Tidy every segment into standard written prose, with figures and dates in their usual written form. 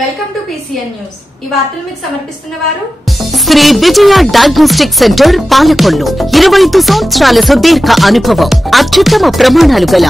Welcome to PCN news. ఈ వార్తలు మీకు సమర్పిస్తున్నవారు శ్రీ విజయ డయాగ్నోస్టిక్ సెంటర్ పాలకొల్లు. 25 సంవత్సరాల సుదీర్ఘ అనుభవం, అత్యుత్తమ ప్రమాణాలు గల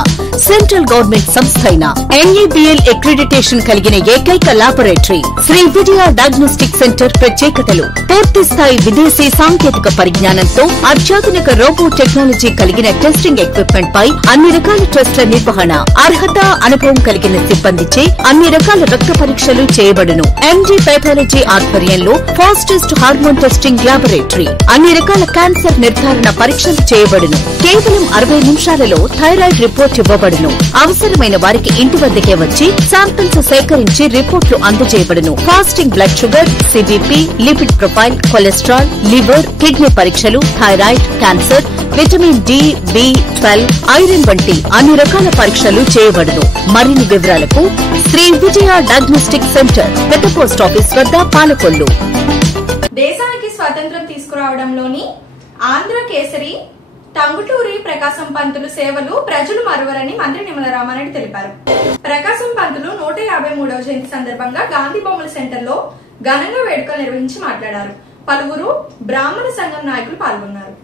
సెంట్రల్ గవర్నమెంట్ సంస్థ అయిన NABL అక్రిడిటేషన్ కలిగిన ఏకైక laboratory Shri Vijaya diagnostic centre. ప్రత్యేకతలు: పూర్తి స్థాయి విదేశీ సాంకేతిక పరిజ్ఞానంతో అత్యాధునిక రోబో టెక్నాలజీ కలిగిన టెస్టింగ్ ఎక్విప్మెంట్ పై అన్ని రకాల టెస్టుల నిర్వహణ, అర్హత, అనుభవం కలిగిన సిబ్బందిచే అన్ని రకాల రక్త పరీక్షలు చేయబడును. MD పైథాలజీ ఆధ్వర్యంలో ఫాస్టెస్ట్ హార్మోన్ టెస్టింగ్ ల్యాబొరేటరీ, అన్ని రకాల క్యాన్సర్ నిర్ధారణ పరీక్షలు చేయబడును. కేవలం 60 నిమిషాలలో థైరాయిడ్ రిపోర్ట్ ఇవ్వబడును. అవసరమైన వారికి ఇంటి వద్దకే వచ్చి శాంపిల్స్ సేకరించి రిపోర్టులు అందజేయబడును. Fasting blood sugar, CBP, lipid profile, cholesterol, liver, kidney పరీక్షలు, thyroid, cancer, vitamin D, B12, iron వంటి అన్ని రకాల పరీక్షలు చేయబడును. మరిన్ని వివరాలకు శ్రీ విజయ డయాగ్నోస్టిక్ సెంటర్, పెద్ద పోస్ట్ ఆఫీస్ వద్ద, పాలకొల్లు. దేశానికి స్వాతంత్ర్యం తీసుకురావడంలోని ఆంధ్ర కేసరి టంగుటూరి ప్రకాశం పంతులు సేవలు ప్రజలు మరువరని మంత్రి నిమ్మల రామారెడ్డి తెలిపారు. ప్రకాశం పంతులు 153వ జయంతి సందర్భంగా గాంధీ బొమ్మల సెంటర్ లో ఘనంగా వేడుకలు నిర్వహించి మాట్లాడారు. పలువురు బ్రాహ్మణ సంఘం నాయకులు పాల్గొన్నారు.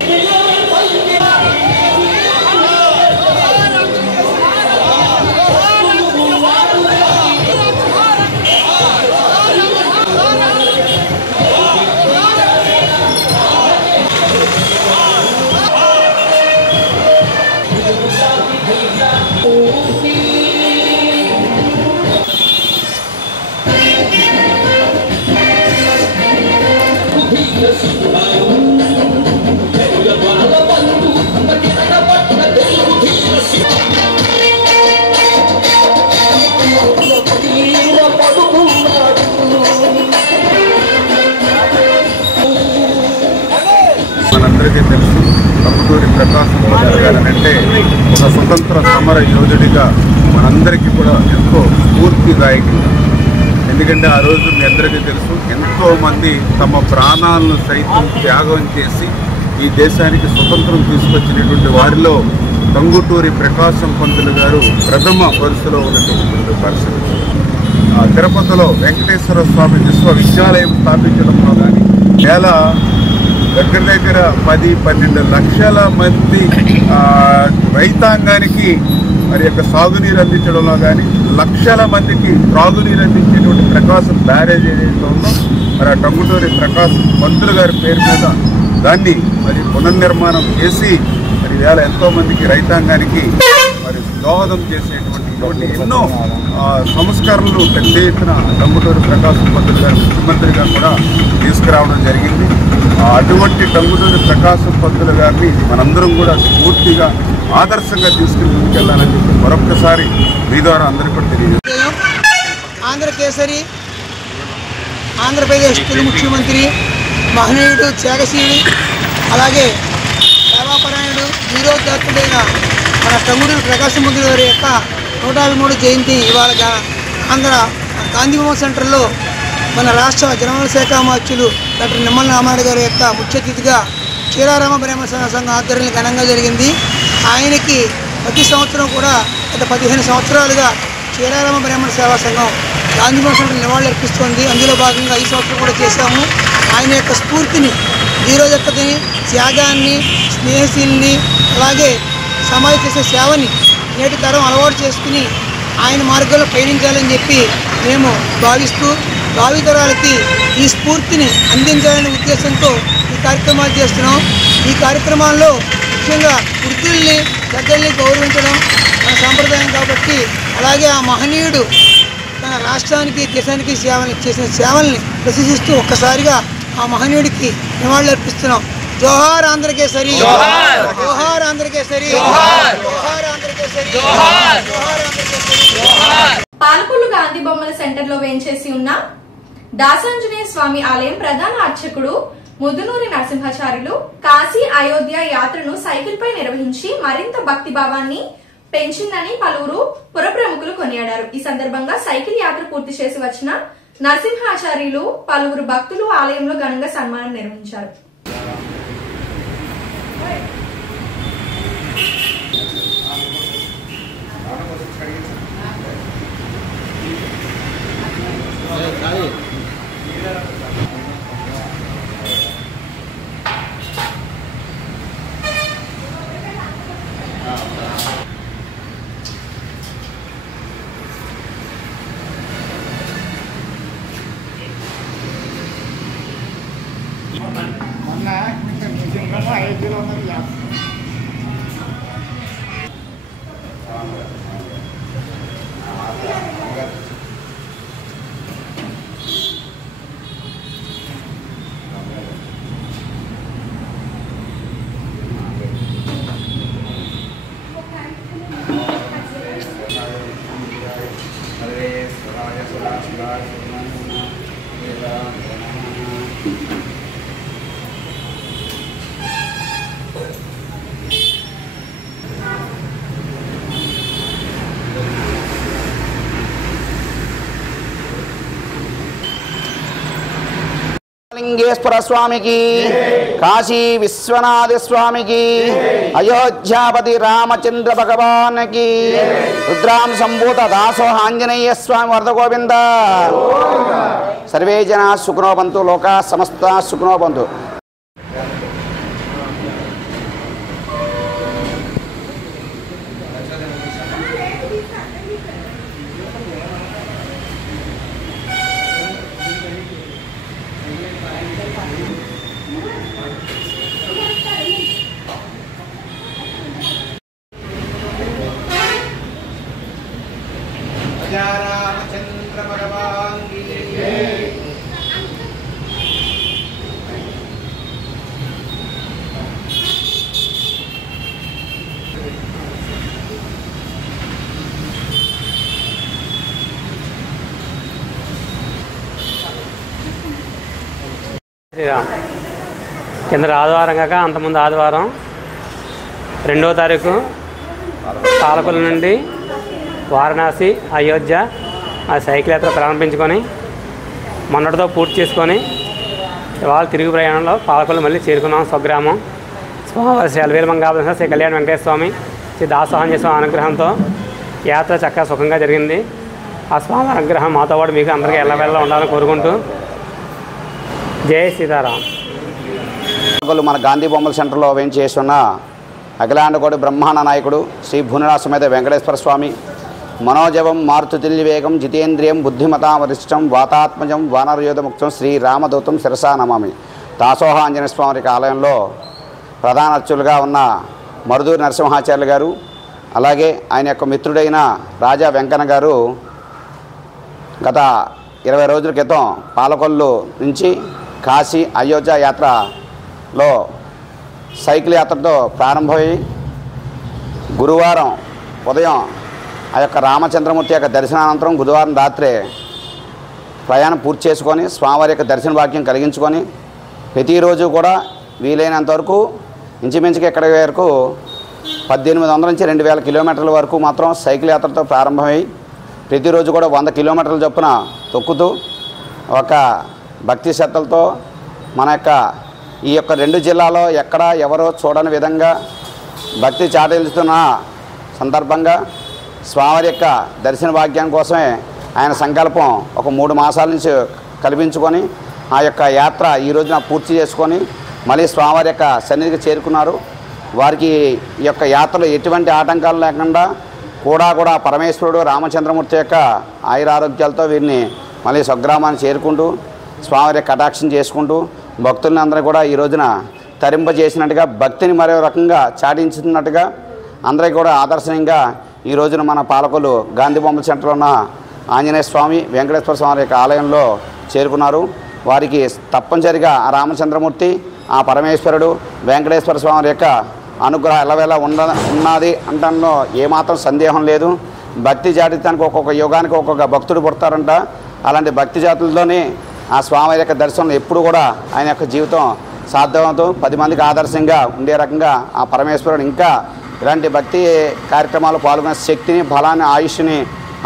మనందరికీ తెలుసు, టంగుటూరి ప్రకాశం పంతులు గారు అంటే ఒక స్వతంత్ర సమర యోధుడిగా మనందరికీ కూడా ఎంతో స్ఫూర్తిదాయకం. ఎందుకంటే ఆ రోజు మీ అందరికీ తెలుసు, ఎంతోమంది తమ ప్రాణాలను సైతం త్యాగం చేసి ఈ దేశానికి స్వతంత్రం తీసుకొచ్చినటువంటి వారిలో టంగుటూరి ప్రకాశం పంతులు గారు ప్రథమ వరుసలో ఉన్నటువంటి పరిస్థితి. తిరుపతిలో వెంకటేశ్వర స్వామి విశ్వవిద్యాలయం స్థాపించడంలో కానీ దగ్గర 10-12 లక్షల మంది రైతాంగానికి మరి యొక్క సాగునీరు అందించడంలో కానీ, లక్షల మందికి త్రాగునీరు అందించేటువంటి ప్రకాశం బ్యారేజ్ ఏదైతే ఉందో మరి ఆ టంగుటూరి ప్రకాశం పంతులు గారి పేరు మీద దాన్ని మరి పునర్నిర్మాణం చేసి మరి వేళ ఎంతోమందికి రైతాంగానికి మరి దోహదం చేసేటువంటి ఎన్నో సంస్కరణలు పెద్ద ఎత్తున టంగుటూరి ప్రకాశం పంతులు గారు ముఖ్యమంత్రిగా కూడా తీసుకురావడం జరిగింది. అటువంటి టంగుటూరి ప్రకాశం పంతులు గారిని మనందరం కూడా స్ఫూర్తిగా ఆదర్శంగా తీసుకుని ముందుకెళ్లాలని చెప్పి మరొక్కసారి మీ ద్వారా అందరికీ కూడా తెలియజేస్తాం. ఆంధ్ర కేసరి, ఆంధ్రప్రదేశ్ తొలి ముఖ్యమంత్రి, మహనీయుడు, త్యాగశీలి, అలాగే సేవాపరాయణుడు, వీరోద్ధాత్తుడైన మన టంగుటూరి ప్రకాశం పంతులు గారి యొక్క 153 జయంతి ఇవాళ ఆంధ్ర గాంధీ బొమ్మ సెంటర్లో మన రాష్ట్ర జనరల్ శాఖ అధ్యక్షులు డాక్టర్ నిమ్మల రామారెడ్డి గారి యొక్క ముఖ్య అతిథిగా క్షీరారామ బ్రాహ్మణ సంఘం ఆధ్వర్యంలో ఘనంగా జరిగింది. ఆయనకి ప్రతి సంవత్సరం కూడా గత 15 సంవత్సరాలుగా క్షీరారామ బ్రాహ్మణ సేవా సంఘం గాంధీ బొమ్మ సెంటర్ నివాళులు అర్పిస్తోంది. అందులో భాగంగా ఈ సంవత్సరం కూడా చేశాము. ఆయన యొక్క స్ఫూర్తిని, ధీరోదత్తని, త్యాగాన్ని, స్నేహశీలిని, అలాగే సమాజ చేసే సేవని నేటి తరం అలవాటు చేసుకుని ఆయన మార్గంలో పయనించాలని చెప్పి మేము భావిస్తూ భావితరాలకి ఈ స్ఫూర్తిని అందించాలనే ఉద్దేశంతో ఈ కార్యక్రమాలు చేస్తున్నాం. ఈ కార్యక్రమాల్లో ముఖ్యంగా వృద్ధుల్ని, పెద్దల్ని గౌరవించడం మన సాంప్రదాయం కాబట్టి, అలాగే ఆ మహనీయుడు తన రాష్ట్రానికి, దేశానికి చేసిన సేవల్ని ప్రశంసిస్తూ ఒక్కసారిగా ఆ మహనీయుడికి నివాళులు అర్పిస్తున్నాం. జోహార్ ఆంధ్రకేసరి, జోహార్ ఆంధ్రకేసరి, జోహార్ ఆంధ్రకేసరి, జోహార్ ఆంధ్రకేసరి. పాలకొల్లు గాంధీ బొమ్మల సెంటర్ లో వేంచేసి ఉన్న దాసాంజనేయ స్వామి ఆలయం ప్రధాన అర్చకుడు ముదునూరి నరసింహాచార్యులు కాశీ అయోధ్య యాత్రను సైకిల్ పై నిర్వహించి మరింత భక్తి భావాన్ని పెంచిందని పలువురు పురప్రముఖులు కొనియాడారు. ఈ సందర్భంగా సైకిల్ యాత్ర పూర్తి చేసి వచ్చిన నరసింహాచార్యులు పలువురు భక్తులు ఆలయంలో ఘనంగా సన్మానం నిర్వహించారు. Yeah. लिंगेश्वर स्वामी की, काशी विश्वनाथ स्वामी की, अयोध्यापति रामचंद्र भगवान की, रुद्राम संभूत दासो आंजनेय स्वामी वरद गोविंद। सर्वे जना सुखिनो भवन्तु, लोका समस्ता सुखिनो भवन्तु। रामचंद्र भगवान की శ్రీరామ్ కింద ఆదివారం కాక అంతకుముందు ఆదివారం 2వ తారీఖు పాలకొల్లు నుండి వారణాసి అయోధ్య ఆ సైకిల్ యాత్ర ప్రారంభించుకొని మొన్నటితో పూర్తి చేసుకొని ఇవాళ తిరుగు ప్రయాణంలో పాలకొల్లు మళ్ళీ చేరుకున్నాం స్వగ్రామం. స్వామివారి శ్రీ అలవేలుమంగాపురం శ్రీ కళ్యాణ వెంకటేశ్వర స్వామి శ్రీ దాసోహం చేసిన అనుగ్రహంతో యాత్ర చక్కగా సుఖంగా జరిగింది. ఆ స్వామి అనుగ్రహం మాతో పాటు మీకు అందరికీ ఎల్లవేళలా ఉండాలని కోరుకుంటూ జై సీతారాం. మన గాంధీ బొమ్మల సెంటర్లో వేయించేస్తున్న అఖిలాండకోటి బ్రహ్మాండ నాయకుడు శ్రీ భూనివాస సమేత వెంకటేశ్వర స్వామి మనోజవం మారుతుల్యవేగం జితేంద్రియం బుద్ధిమతాం వరిష్టం వాతాత్మజం వానరయోధముక్తం శ్రీరామదూతం శిరసా నమామి. దాసోహ ఆంజనేయ స్వామి ఆలయంలో ప్రధాన అర్చకులుగా ఉన్న మరుదూరి నరసింహాచార్యులు గారు, అలాగే ఆయన యొక్క మిత్రుడైన రాజా వెంకన్న గారు గత 20 రోజుల క్రితం పాలకొల్లు నుంచి కాశీ అయోధ్య యాత్రలో సైకిల్ యాత్రతో ప్రారంభమై గురువారం ఉదయం ఆ యొక్క రామచంద్రమూర్తి యొక్క దర్శనానంతరం బుధవారం రాత్రే ప్రయాణం పూర్తి చేసుకొని స్వామివారి యొక్క దర్శన భాగ్యం కలిగించుకొని ప్రతిరోజు కూడా వీలైనంత వరకు ఇంచుమించుగా ఎక్కడి వరకు 1800 నుంచి 2000 కిలోమీటర్ల వరకు మాత్రం సైకిల్ యాత్రతో ప్రారంభమై ప్రతిరోజు కూడా 100 కిలోమీటర్ల చొప్పున తొక్కుతూ ఒక భక్తి శ్రద్ధలతో మన యొక్క ఈ యొక్క 2 జిల్లాలో ఎక్కడ ఎవరో చూడని విధంగా భక్తి చాటిల్చుతున్న సందర్భంగా స్వామివారి యొక్క దర్శన భాగ్యం కోసమే ఆయన సంకల్పం ఒక 3 మాసాల నుంచి కల్పించుకొని ఆ యొక్క యాత్ర ఈ రోజున పూర్తి చేసుకొని మళ్ళీ స్వామివారి యొక్క సన్నిధికి చేరుకున్నారు. వారికి ఈ యొక్క యాత్రలో ఎటువంటి ఆటంకాలు లేకుండా కూడా పరమేశ్వరుడు రామచంద్రమూర్తి యొక్క ఆయురారోగ్యాలతో వీరిని మళ్ళీ స్వగ్రామాన్ని చేరుకుంటూ స్వామివారి కటాక్షం చేసుకుంటూ భక్తులని అందరూ కూడా ఈ రోజున తరింపజేసినట్టుగా భక్తిని మరో రకంగా చాటించుతున్నట్టుగా అందరికీ కూడా ఆదర్శనీయంగా ఈ రోజున మన పాలకొల్లు గాంధీ బొమ్మల సెంటర్లో ఉన్న ఆంజనేయ స్వామి వెంకటేశ్వర స్వామి యొక్క ఆలయంలో చేరుకున్నారు. వారికి తప్పనిసరిగా ఆ రామచంద్రమూర్తి ఆ పరమేశ్వరుడు వెంకటేశ్వర స్వామి యొక్క అనుగ్రహం ఎల్లవేళ ఉన్నది అంటంలో ఏమాత్రం సందేహం లేదు. భక్తి జాతితానికి ఒక్కొక్క యుగానికి ఒక్కొక్క భక్తుడు పుడతారంట. అలాంటి భక్తి జాతుల్లోనే ఆ స్వామి యొక్క దర్శనం ఎప్పుడు కూడా ఆయన యొక్క జీవితం సాధ్యమవుతూ 10 మందికి ఆదర్శంగా ఉండే రకంగా ఆ పరమేశ్వరుడు ఇంకా ఇలాంటి భక్తి కార్యక్రమాలు పాల్గొనే శక్తిని, బలాన్ని, ఆయుష్ని,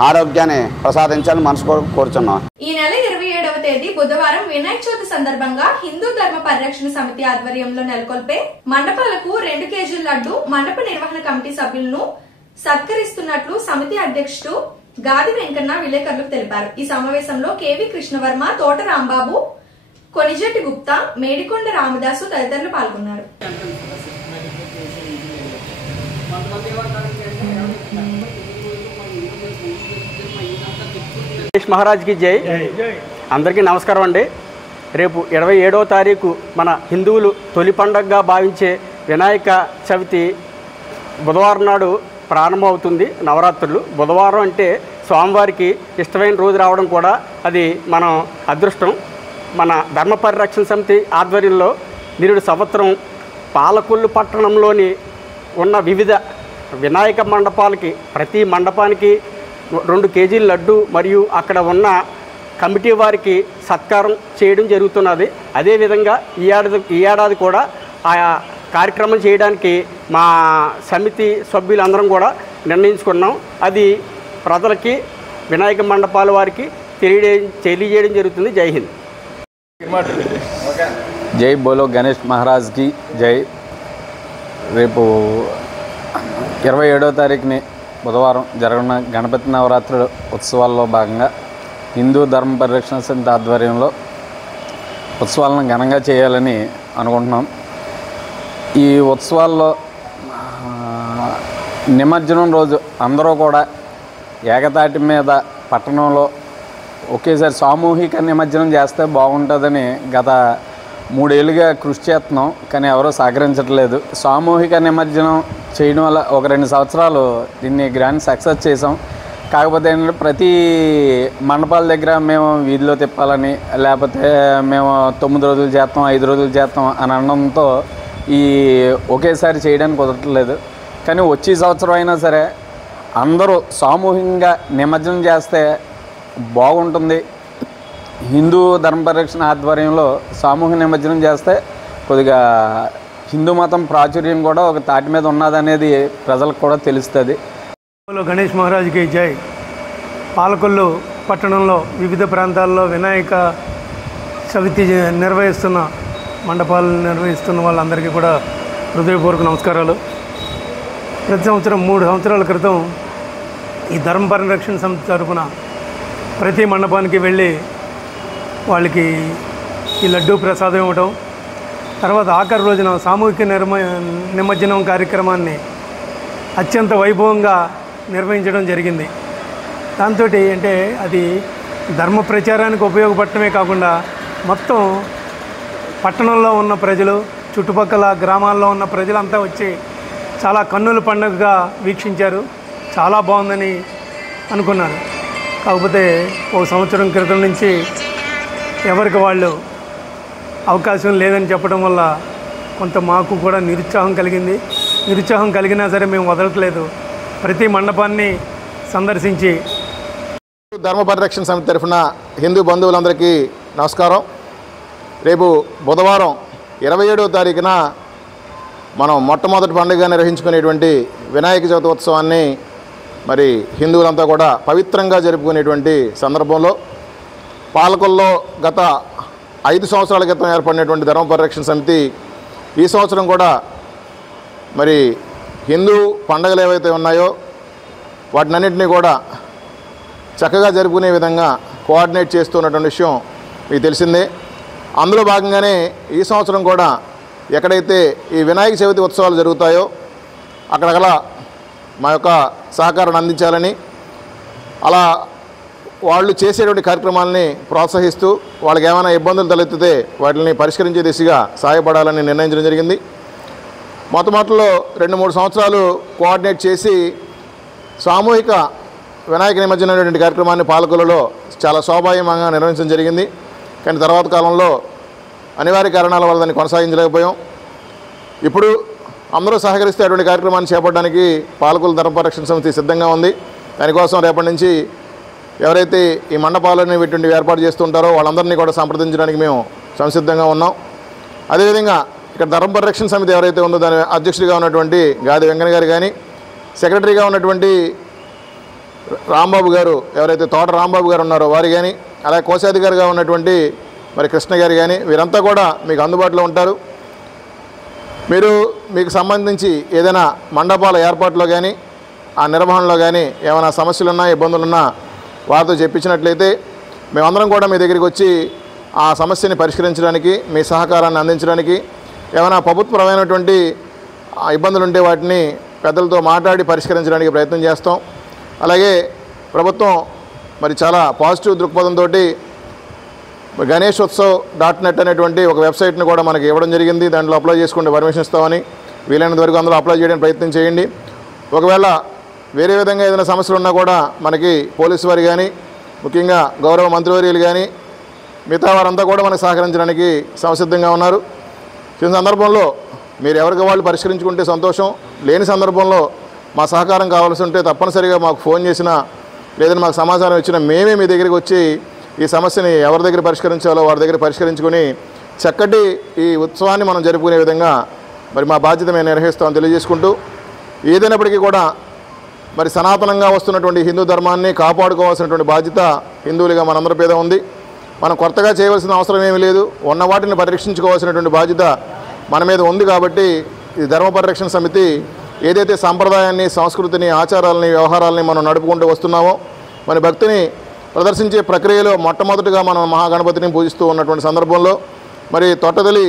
ఆరోగ్యాన్ని ప్రసాదించాలని మనసు కోరుచున్నాం. ఈ నెల 27వ తేదీ బుధవారం వినాయక చవితి సందర్భంగా హిందూ ధర్మ పరిరక్షణ సమితి ఆధ్వర్యంలో నెలకొల్పే మండపాలకు 2 కేజీల లడ్డు మండప నిర్వహణ కమిటీ సభ్యులను సత్కరిస్తున్నట్లు సమితి అధ్యక్షుడు గాది వెంకన్న విలేకరులకు తెలిపారు. ఈ సమావేశంలో కేవి కృష్ణవర్మ, తోట రాంబాబు, కొనిజెట్టి గుప్తా, మేడికొండ రామదాసు తదితరులు పాల్గొన్నారు. మహారాజ్ కి జై. అందరికీ నమస్కారం అండి. రేపు 27వ తారీఖు మన హిందువులు తొలి పండుగగా భావించే వినాయక చవితి బుధవారం నాడు ప్రారంభమవుతుంది. నవరాత్రులు బుధవారం అంటే స్వామివారికి ఇష్టమైన రోజు రావడం కూడా అది మనం అదృష్టం. మన ధర్మ పరిరక్షణ సమితి ఆధ్వర్యంలో నిరుడు సంవత్సరం పాలకొల్లు పట్టణంలోని ఉన్న వివిధ వినాయక మండపాలకి ప్రతి మండపానికి 2 కేజీల లడ్డు మరియు అక్కడ ఉన్న కమిటీ వారికి సత్కారం చేయడం జరుగుతున్నది. అదేవిధంగా ఈ ఏడాది కూడా ఆయా కార్యక్రమం చేయడానికి మా సమితి సభ్యులందరం కూడా నిర్ణయించుకున్నాం. అది ప్రజలకి వినాయక మండపాల వారికి తెలియజేయడం జరుగుతుంది. జై హింద్. జై బోలో గణేష్ మహారాజ్కి జై. రేపు 27వ తారీఖుని బుధవారం జరగనున్న గణపతి నవరాత్రుల ఉత్సవాల్లో భాగంగా హిందూ ధర్మ పరిరక్షణ సమితి ఆధ్వర్యంలో ఉత్సవాలను ఘనంగా చేయాలని అనుకుంటున్నాం. ఈ ఉత్సవాల్లో నిమజ్జనం రోజు అందరూ కూడా ఏకతాటి మీద పట్టణంలో ఒకేసారి సామూహిక నిమజ్జనం చేస్తే బాగుంటుందని గత 3 ఏళ్ళుగా కృషి చేస్తున్నాం. కానీ ఎవరూ సహకరించట్లేదు. సామూహిక నిమజ్జనం చేయడం వల్ల ఒక 2 సంవత్సరాలు దీన్ని గ్రాండ్ సక్సెస్ చేసాం. కాకపోతే ఏంటంటే ప్రతి మండపాల దగ్గర మేము వీధిలో తిప్పాలని, లేకపోతే మేము 9 రోజులు చేస్తాం, 5 రోజులు చేస్తాం అని అనడంతో ఈ ఒకేసారి చేయడానికి కుదరట్లేదు. కానీ వచ్చే సంవత్సరం అయినా సరే అందరూ సామూహికంగా నిమజ్జనం చేస్తే బాగుంటుంది. హిందూ ధర్మ పరిరక్షణ ఆధ్వర్యంలో సామూహిక నిమజ్జనం చేస్తే కొద్దిగా హిందూ మతం ప్రాచుర్యం కూడా ఒక తాటి మీద ఉన్నదనేది ప్రజలకు కూడా తెలుస్తుంది. గణేష్ మహారాజ్కి జై. పాలకొల్లు పట్టణంలో వివిధ ప్రాంతాల్లో వినాయక చవితి నిర్వహిస్తున్న మండపాలు నిర్వహిస్తున్న వాళ్ళందరికీ కూడా హృదయపూర్వక నమస్కారాలు. ప్రతి సంవత్సరం 3 సంవత్సరాల క్రితం ఈ ధర్మ పరిరక్షణ సమితి తరపున ప్రతి మండపానికి వెళ్ళి వాళ్ళకి ఈ లడ్డూ ప్రసాదం ఇవ్వటం, తర్వాత ఆఖరి రోజున సామూహిక నిమజ్జనం కార్యక్రమాన్ని అత్యంత వైభవంగా నిర్వహించడం జరిగింది. దాంతో అంటే అది ధర్మ ప్రచారానికి ఉపయోగపడటమే కాకుండా మొత్తం పట్టణంలో ఉన్న ప్రజలు, చుట్టుపక్కల గ్రామాల్లో ఉన్న ప్రజలంతా వచ్చి చాలా కన్నుల పండుగగా వీక్షించారు. చాలా బాగుందని అనుకున్నారు. కాకపోతే 1 సంవత్సరం క్రితం నుంచి ఎవరికి వాళ్ళు అవకాశం లేదని చెప్పడం వల్ల కొంత మాకు కూడా నిరుత్సాహం కలిగింది. నిరుత్సాహం కలిగినా సరే మేము వదలట్లేదు. ప్రతి మండపాన్ని సందర్శించి ధర్మ పరిరక్షణ సమితి తరఫున హిందూ బంధువులందరికీ నమస్కారం. రేపు బుధవారం 27వ తారీఖున మనం మొట్టమొదటి పండుగగా నిర్వహించుకునేటువంటి వినాయక చవితి ఉత్సవాన్ని మరి హిందువులంతా కూడా పవిత్రంగా జరుపుకునేటువంటి సందర్భంలో పాలకొల్లో గత 5 సంవత్సరాల క్రితం ఏర్పడినటువంటి ధర్మ పరిరక్షణ సమితి ఈ సంవత్సరం కూడా మరి హిందూ పండుగలు ఏవైతే ఉన్నాయో వాటినన్నింటినీ కూడా చక్కగా జరుపుకునే విధంగా కోఆర్డినేట్ చేస్తున్నటువంటి విషయం మీకు తెలిసిందే. అందులో భాగంగానే ఈ సంవత్సరం కూడా ఎక్కడైతే ఈ వినాయక చవితి ఉత్సవాలు జరుగుతాయో అక్కడక్కడ మా యొక్క సహకారాన్ని అందించాలని, అలా వాళ్ళు చేసేటువంటి కార్యక్రమాలని ప్రోత్సహిస్తూ వాళ్ళకి ఏమైనా ఇబ్బందులు తలెత్తితే వాటిని పరిష్కరించే దిశగా సహాయపడాలని నిర్ణయించడం జరిగింది. మొట్టమొదటిలో 2-3 సంవత్సరాలు కోఆర్డినేట్ చేసి సామూహిక వినాయక నిమజ్జనం అనేటువంటి కార్యక్రమాన్ని పాలకొల్లులో చాలా శోభాయమంగా నిర్వహించడం జరిగింది. కానీ తర్వాత కాలంలో అనివార్య కారణాల వల్ల దాన్ని కొనసాగించలేకపోయాం. ఇప్పుడు అందరూ సహకరిస్తే అటువంటి కార్యక్రమాన్ని చేపట్టడానికి పాలకొల్లు ధర్మ పరిరక్షణ సమితి సిద్ధంగా ఉంది. దానికోసం రేపటి నుంచి ఎవరైతే ఈ మండపాలని వీటిని ఏర్పాటు చేస్తుంటారో వాళ్ళందరినీ కూడా సంప్రదించడానికి మేము సంసిద్ధంగా ఉన్నాం. అదేవిధంగా ఇక్కడ ధర్మ పరిరక్షణ సమితి ఎవరైతే ఉందో దాని అధ్యక్షుడిగా ఉన్నటువంటి గాది వెంకన్న గారు కానీ, సెక్రటరీగా ఉన్నటువంటి రాంబాబు గారు, ఎవరైతే తోట రాంబాబు గారు ఉన్నారో వారు కానీ, అలాగే కోశాధికారిగా ఉన్నటువంటి మరి కృష్ణ గారు కానీ, వీరంతా కూడా మీకు అందుబాటులో ఉంటారు. మీకు సంబంధించి ఏదైనా మండపాల ఏర్పాటులో కానీ ఆ నిర్వహణలో కానీ ఏమైనా సమస్యలున్నా ఇబ్బందులున్నా వారితో చెప్పించినట్లయితే మేమందరం కూడా మీ దగ్గరికి వచ్చి ఆ సమస్యని పరిష్కరించడానికి మీ సహకారాన్ని అందించడానికి, ఏమైనా ప్రభుత్వపరమైనటువంటి ఇబ్బందులు ఉంటే వాటిని పెద్దలతో మాట్లాడి పరిష్కరించడానికి ప్రయత్నం చేస్తాం. అలాగే ప్రభుత్వం మరి చాలా పాజిటివ్ దృక్పథంతో ganeshotsav.net అనేటువంటి ఒక వెబ్సైట్ని కూడా మనకి ఇవ్వడం జరిగింది. దాంట్లో అప్లై చేసుకుంటే పర్మిషన్ ఇస్తామని, వీలైనంత వరకు అందులో అప్లై చేయడానికి ప్రయత్నం చేయండి. ఒకవేళ వేరే విధంగా ఏదైనా సమస్యలు ఉన్నా కూడా మనకి పోలీసు వారు కానీ, ముఖ్యంగా గౌరవ మంత్రివర్యులు కానీ, మిగతా వారంతా కూడా మనకు సహకరించడానికి సంసిద్ధంగా ఉన్నారు. ఈ సందర్భంలో మీరు ఎవరికి వాళ్ళు పరిష్కరించుకుంటే సంతోషం. లేని సందర్భంలో మా సహకారం కావాల్సి ఉంటే తప్పనిసరిగా మాకు ఫోన్ చేసినా, లేదంటే మాకు సమాచారం ఇచ్చినా మేమే మీ దగ్గరికి వచ్చి ఈ సమస్యని ఎవరి దగ్గర పరిష్కరించాలో వారి దగ్గర పరిష్కరించుకొని చక్కటి ఈ ఉత్సవాన్ని మనం జరుపుకునే విధంగా మరి మా బాధ్యత మేము నిర్వహిస్తామని తెలియజేసుకుంటూ, ఏదైనప్పటికీ కూడా మరి సనాతనంగా వస్తున్నటువంటి హిందూ ధర్మాన్ని కాపాడుకోవాల్సినటువంటి బాధ్యత హిందువులుగా మనందరి మీద ఉంది. మనం కొత్తగా చేయవలసిన అవసరం ఏమీ లేదు. ఉన్న వాటిని పరిరక్షించుకోవాల్సినటువంటి బాధ్యత మన మీద ఉంది. కాబట్టి ఈ ధర్మ పరిరక్షణ సమితి ఏదైతే సాంప్రదాయాన్ని, సంస్కృతిని, ఆచారాలని, వ్యవహారాలని మనం నడుపుకుంటూ వస్తున్నామో, మన భక్తిని ప్రదర్శించే ప్రక్రియలో మొట్టమొదటిగా మనం మహాగణపతిని పూజిస్తూ ఉన్నటువంటి సందర్భంలో మరి తొట్టతలి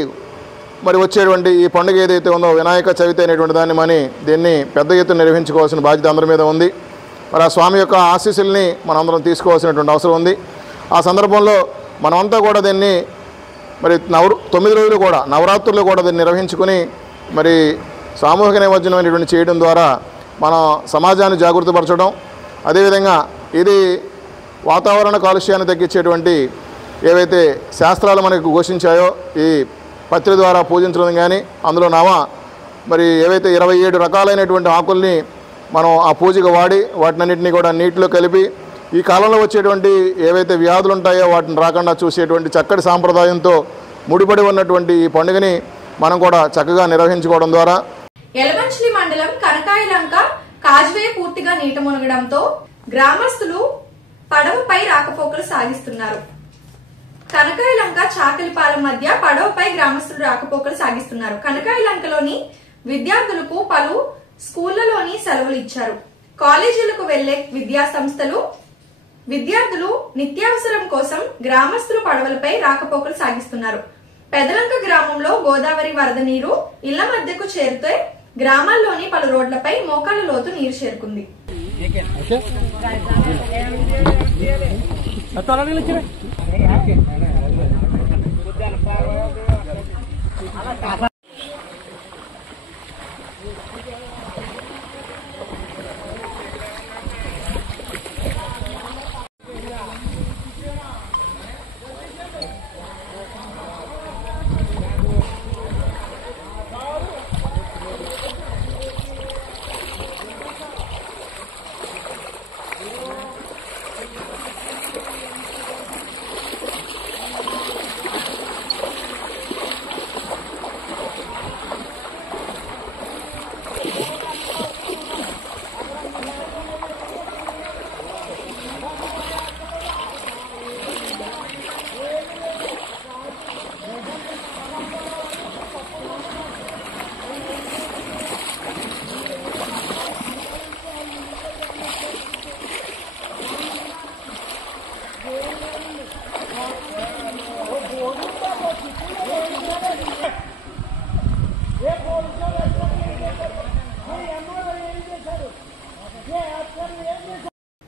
మరి వచ్చేటువంటి ఈ పండుగ ఏదైతే ఉందో వినాయక చవితి అనేటువంటి దాన్ని దీన్ని పెద్ద ఎత్తున నిర్వహించుకోవాల్సిన బాధ్యత అందరి మీద ఉంది. మరి ఆ స్వామి యొక్క ఆశీస్సుల్ని మనందరం తీసుకోవాల్సినటువంటి అవసరం ఉంది. ఆ సందర్భంలో మనమంతా కూడా దీన్ని మరి 9 రోజులు కూడా నవరాత్రులు కూడా దీన్ని నిర్వహించుకుని మరి సామూహిక నిమజ్జనమైనటువంటి చేయడం ద్వారా మనం సమాజాన్ని జాగృతపరచడం, అదేవిధంగా ఇది వాతావరణ కాలుష్యాన్ని తగ్గించేటువంటి ఏవైతే శాస్త్రాలు మనకు ఘోషించాయో ఈ పత్రి ద్వారా పూజించడం కానీ, అందులో మరి ఏవైతే 27 రకాలైనటువంటి ఆకుల్ని మనం ఆ పూజకు వాడి వాటినన్నింటినీ కూడా నీటిలో కలిపి ఈ కాలంలో వచ్చేటువంటి ఏవైతే వ్యాధులు ఉంటాయో వాటిని రాకుండా చూసేటువంటి చక్కటి సాంప్రదాయంతో ముడిపడి ఉన్నటువంటి ఈ పండుగని మనం కూడా చక్కగా నిర్వహించుకోవడం ద్వారా యలమంచిలి మండలం కనకాయలంక కాజ్వే పూర్తిగా నీట మునగడంతో గ్రామస్తులు పడవపై రాకపోకలు సాగిస్తున్నారు. కనకాయలంక చాకలిపాలెం మధ్య పడవపై గ్రామస్తులు రాకపోకలు సాగిస్తున్నారు. కనకాయలంకలోని విద్యార్థులకు పలు స్కూళ్లలోని సెలవులు ఇచ్చారు. కాలేజీలకు వెళ్లే విద్యా సంస్థలు విద్యార్థులు నిత్యావసరం కోసం గ్రామస్తులు పడవలపై రాకపోకలు సాగిస్తున్నారు. పెదలంక గ్రామంలో గోదావరి వరద నీరు ఇళ్ల మధ్యకు చేరితే గ్రామాల్లోని పలు రోడ్లపై మోకాళ్ల లోతు నీరు చేరుకుంది.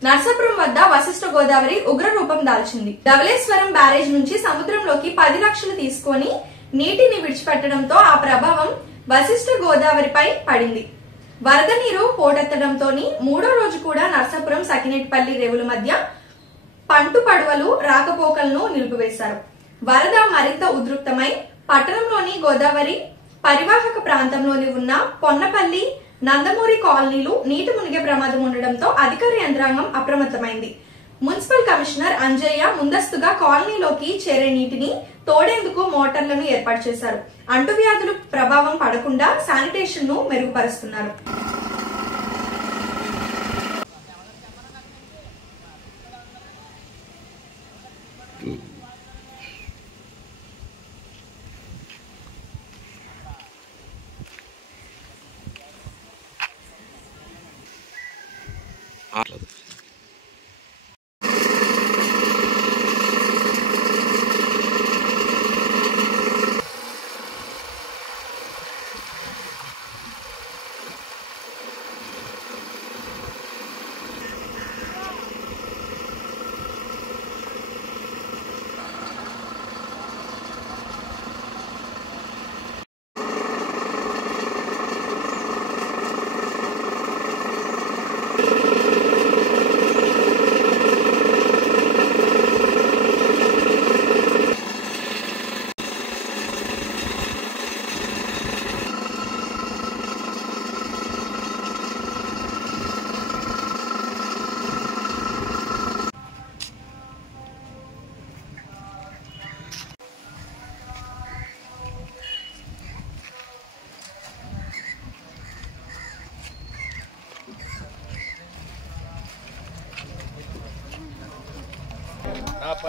నర్సాపురం వద్ద వశిష్ఠ గోదావరి ఉగ్ర రూపం దాల్చింది. ధవళేశ్వరం బ్యారేజ్ నుంచి సముద్రంలోకి 10 లక్షలు తీసుకొని నీటిని విడిచిపెట్టడంతో ఆ ప్రభావం వశిష్ఠ గోదావరిపై పడింది. వరద నీరు పోటెత్తడంతో 3వ రోజు కూడా నర్సాపురం సకినేటిపల్లి రేవుల మధ్య పంటు పడవలు రాకపోకలను నిలిపివేశారు. వరద మరింత ఉధృతమై పట్టణంలోని గోదావరి పరివాహక ప్రాంతంలోని ఉన్న పొన్నపల్లి, నందమూరి కాలనీలు నీటి మునిగే ప్రమాదం ఉండడంతో అధికార యంత్రాంగం అప్రమత్తమైంది. మున్సిపల్ కమిషనర్ అంజయ్య ముందస్తుగా కాలనీలోకి చేరే నీటిని తోడేందుకు మోటార్లను ఏర్పాటు చేశారు. అంటువ్యాధులు ప్రభావం పడకుండా శానిటేషన్ ను మెరుగుపరుస్తున్నారు.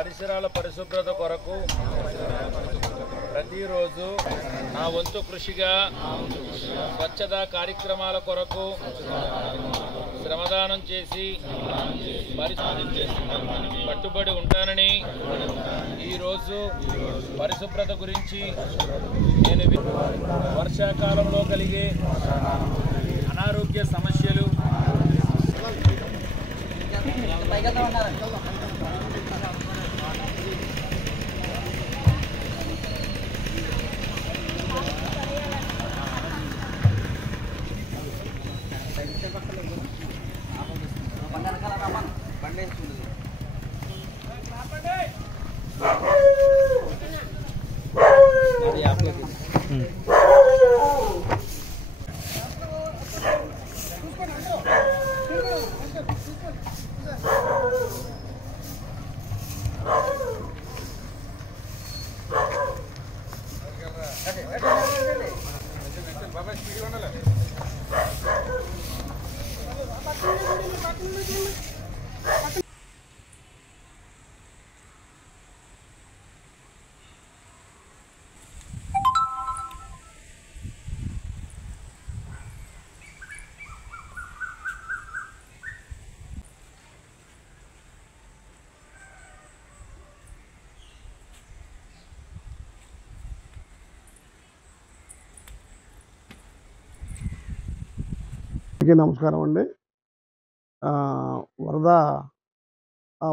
పరిసరాల పరిశుభ్రత కొరకు ప్రతిరోజు నా వంతు కృషిగా స్వచ్ఛతా కార్యక్రమాల కొరకు శ్రమదానం చేసి కట్టుబడి ఉంటానని ఈరోజు పరిశుభ్రత గురించి నేను వర్షాకాలంలో కలిగే అనారోగ్య సమస్యలు నమస్కారం అండి. వరద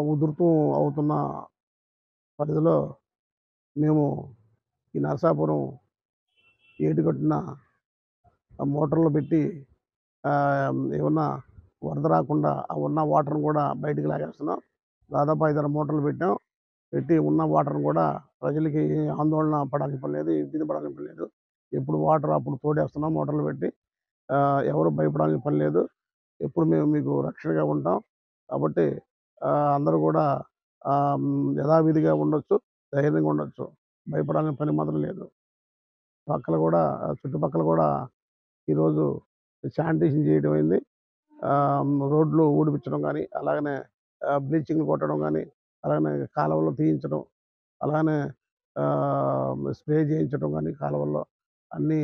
ఉధృతం అవుతున్న పరిధిలో మేము ఈ నరసాపురం ఏటిగట్టున మోటార్లు పెట్టి ఏమన్నా వరద రాకుండా ఉన్న వాటర్ని కూడా బయటికి లాగేస్తున్నాం. దాదాపు 5-6 మోటార్లు పెట్టి ఉన్న వాటర్ని కూడా ప్రజలకి ఆందోళన పడాల్సిన పని లేదు, ఇబ్బంది పడాల్సిన పని లేదు. ఎప్పుడు వాటర్ అప్పుడు తోడేస్తున్నాం మోటార్లు పెట్టి. ఎవరు భయపడాల్సిన పని లేదు. ఎప్పుడు మేము మీకు రక్షణగా ఉంటాం. కాబట్టి అందరూ కూడా యథావిధిగా ఉండొచ్చు, ధైర్యంగా ఉండొచ్చు. భయపడాల్సిన పని మాత్రం లేదు. చుట్టుపక్కల కూడా ఈరోజు శానిటేషన్ చేయడం అయింది. రోడ్లు ఊడిపించడం కానీ, అలాగనే బ్లీచింగ్ కొట్టడం కానీ, అలాగనే కాలువలు తీయించడం, అలాగనే స్ప్రే చేయించడం కానీ కాలువల్లో అన్ని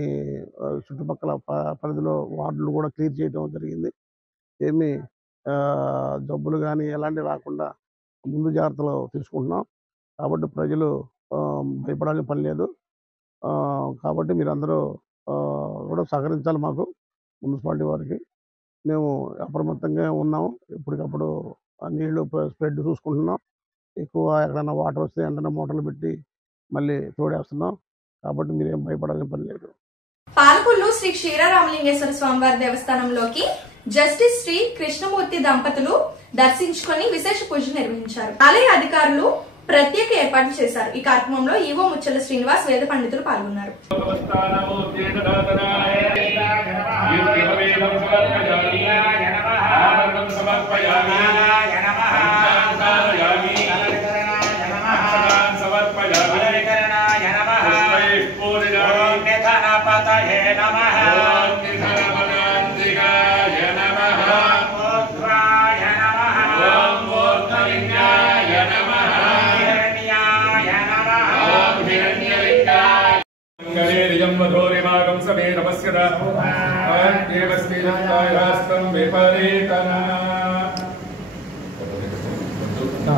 చుట్టుపక్కల పరిధిలో వార్డులు కూడా క్లియర్ చేయడం జరిగింది. ఏమీ జబ్బులు కానీ ఎలాంటివి రాకుండా ముందు జాగ్రత్తలు తీసుకుంటున్నాం. కాబట్టి ప్రజలు భయపడాల్సిన పని లేదు. కాబట్టి మీరందరూ కూడా సహకరించాలి మాకు, మున్సిపాలిటీ వారికి. మేము అప్రమత్తంగా ఉన్నాము. ఎప్పటికప్పుడు నీళ్లు స్ప్రెడ్ చూసుకుంటున్నాం. ఎక్కువ ఎక్కడైనా వాటర్ వస్తే వెంటనే మోటార్లు పెట్టి మళ్ళీ తోడేస్తున్నాం. కాబట్టి మీరేం భయపడాల్సిన పని లేదు. పాలకొల్లు శ్రీ క్షీరరామలింగేశ్వర స్వామివారి దేవస్థానంలోకి జస్టిస్ శ్రీ కృష్ణమూర్తి దంపతులు దర్శించుకొని విశేష పూజలు నిర్వహించారు. ఆలయ అధికారులు ప్రత్యేక ఏర్పాట్లు చేశారు. ఈ కార్యక్రమంలో ఈవో ముచ్చల శ్రీనివాస్, వేద పండితులు పాల్గొన్నారు.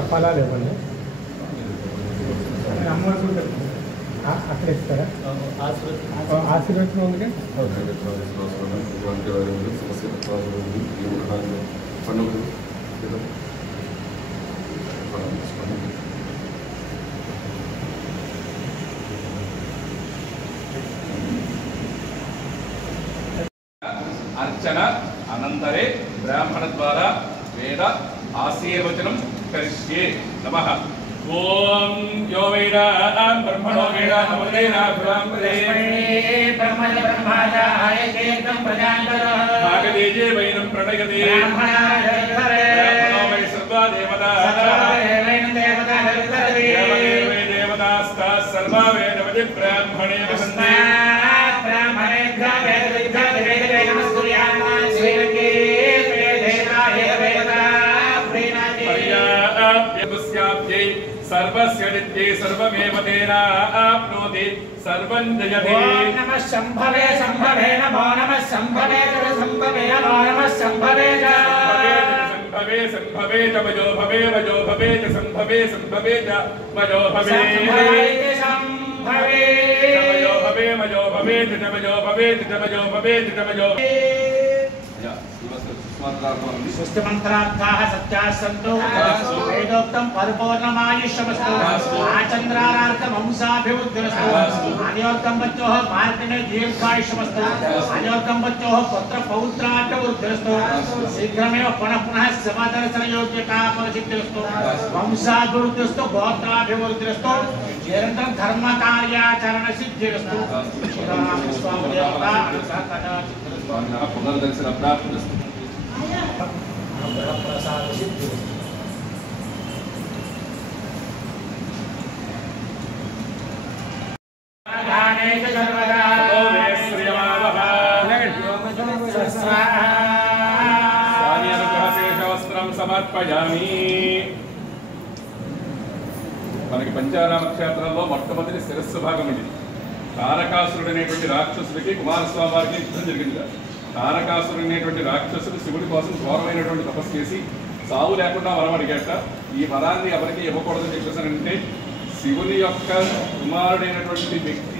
ఫలాలు ఇవ్వండి. అక్కడ ఇస్తారా? ఆశీర్వచనం ఉంది. అర్చన అనంతరే బ్రాహ్మణ ద్వారా వేద ఆశీర్వచనం కరిష్యే. నమః. ఓం యో వేద బ్రహ్మణో వేద నమదేన బ్రాహ్మణే బ్రహ్మణ బ్రహ్మాజాయతే తం ప్రజాంతర భాగదేజే వైనం ప్రణయతే బ్రాహ్మణో వై సర్వ దేవతా దేవదే దేవతాస్తా సర్వ వేదవది బ్రాహ్మణే వసంతే బ్రాహ్మణే सर्वस्य नित्ये सर्वमेव तेनाप्नोति सर्वं जयते नमः शंभवे शंभवे नमो नमः शंभवे शंभवे नमो नमः शंभवे संभवे संभवे च मयो भवे मयो भवे च संभवे संभवे च मयो भवे संभवे मयो भवे मयो भवे च मयो भवे च मयो भवे च मयो सृष्टिमन्त्रार्थाः सत्याः सन्तु वेदोक्तं परिपूर्णमायुष्यमस्तु आचन्द्रार्थं वंशाभिवृद्धिरस्तु अन्योर्कं बच्चोः मार्गणे दीर्घायुष्यमस्तु अन्योर्कं बच्चोः पुत्रपौत्रार्थवृद्धिरस्तु शीघ्रमेव पुनः समादर्शनयोग्यता परिसिद्धिरस्तु वंशाभिवृद्धिरस्तु गोत्राभिवृद्धिरस्तु निरन्तरं धर्मकार्याचरणसिद्धिरस्तु श्रीरामस्वामिदेवता पुनर्दर्शन प्राप्तिरस्तु प्रसाद सिद्धि गानेषु सर्वदा ओमे श्रियमावः स्वामी अनुग्रहशेषवस्त्रं समर्पयामि మనకి పంచారామ క్షేత్రంలో మొట్టమొదటి శిరస్సు భాగం ఇది. తారకాసురుడు అనేటువంటి రాక్షసుడికి కుమారస్వామి వారికి యుద్ధం జరిగింది. తారకాసురుడు అనేటువంటి రాక్షసుడు శివుడి కోసం ఘోరమైనటువంటి తపస్సు చేసి సావు లేకుండా వరం అడిగాట. ఈ వరాన్ని ఎవరికి ఇవ్వకూడదని చెప్పేసానంటే శివుని యొక్క కుమారుడైనటువంటి వ్యక్తి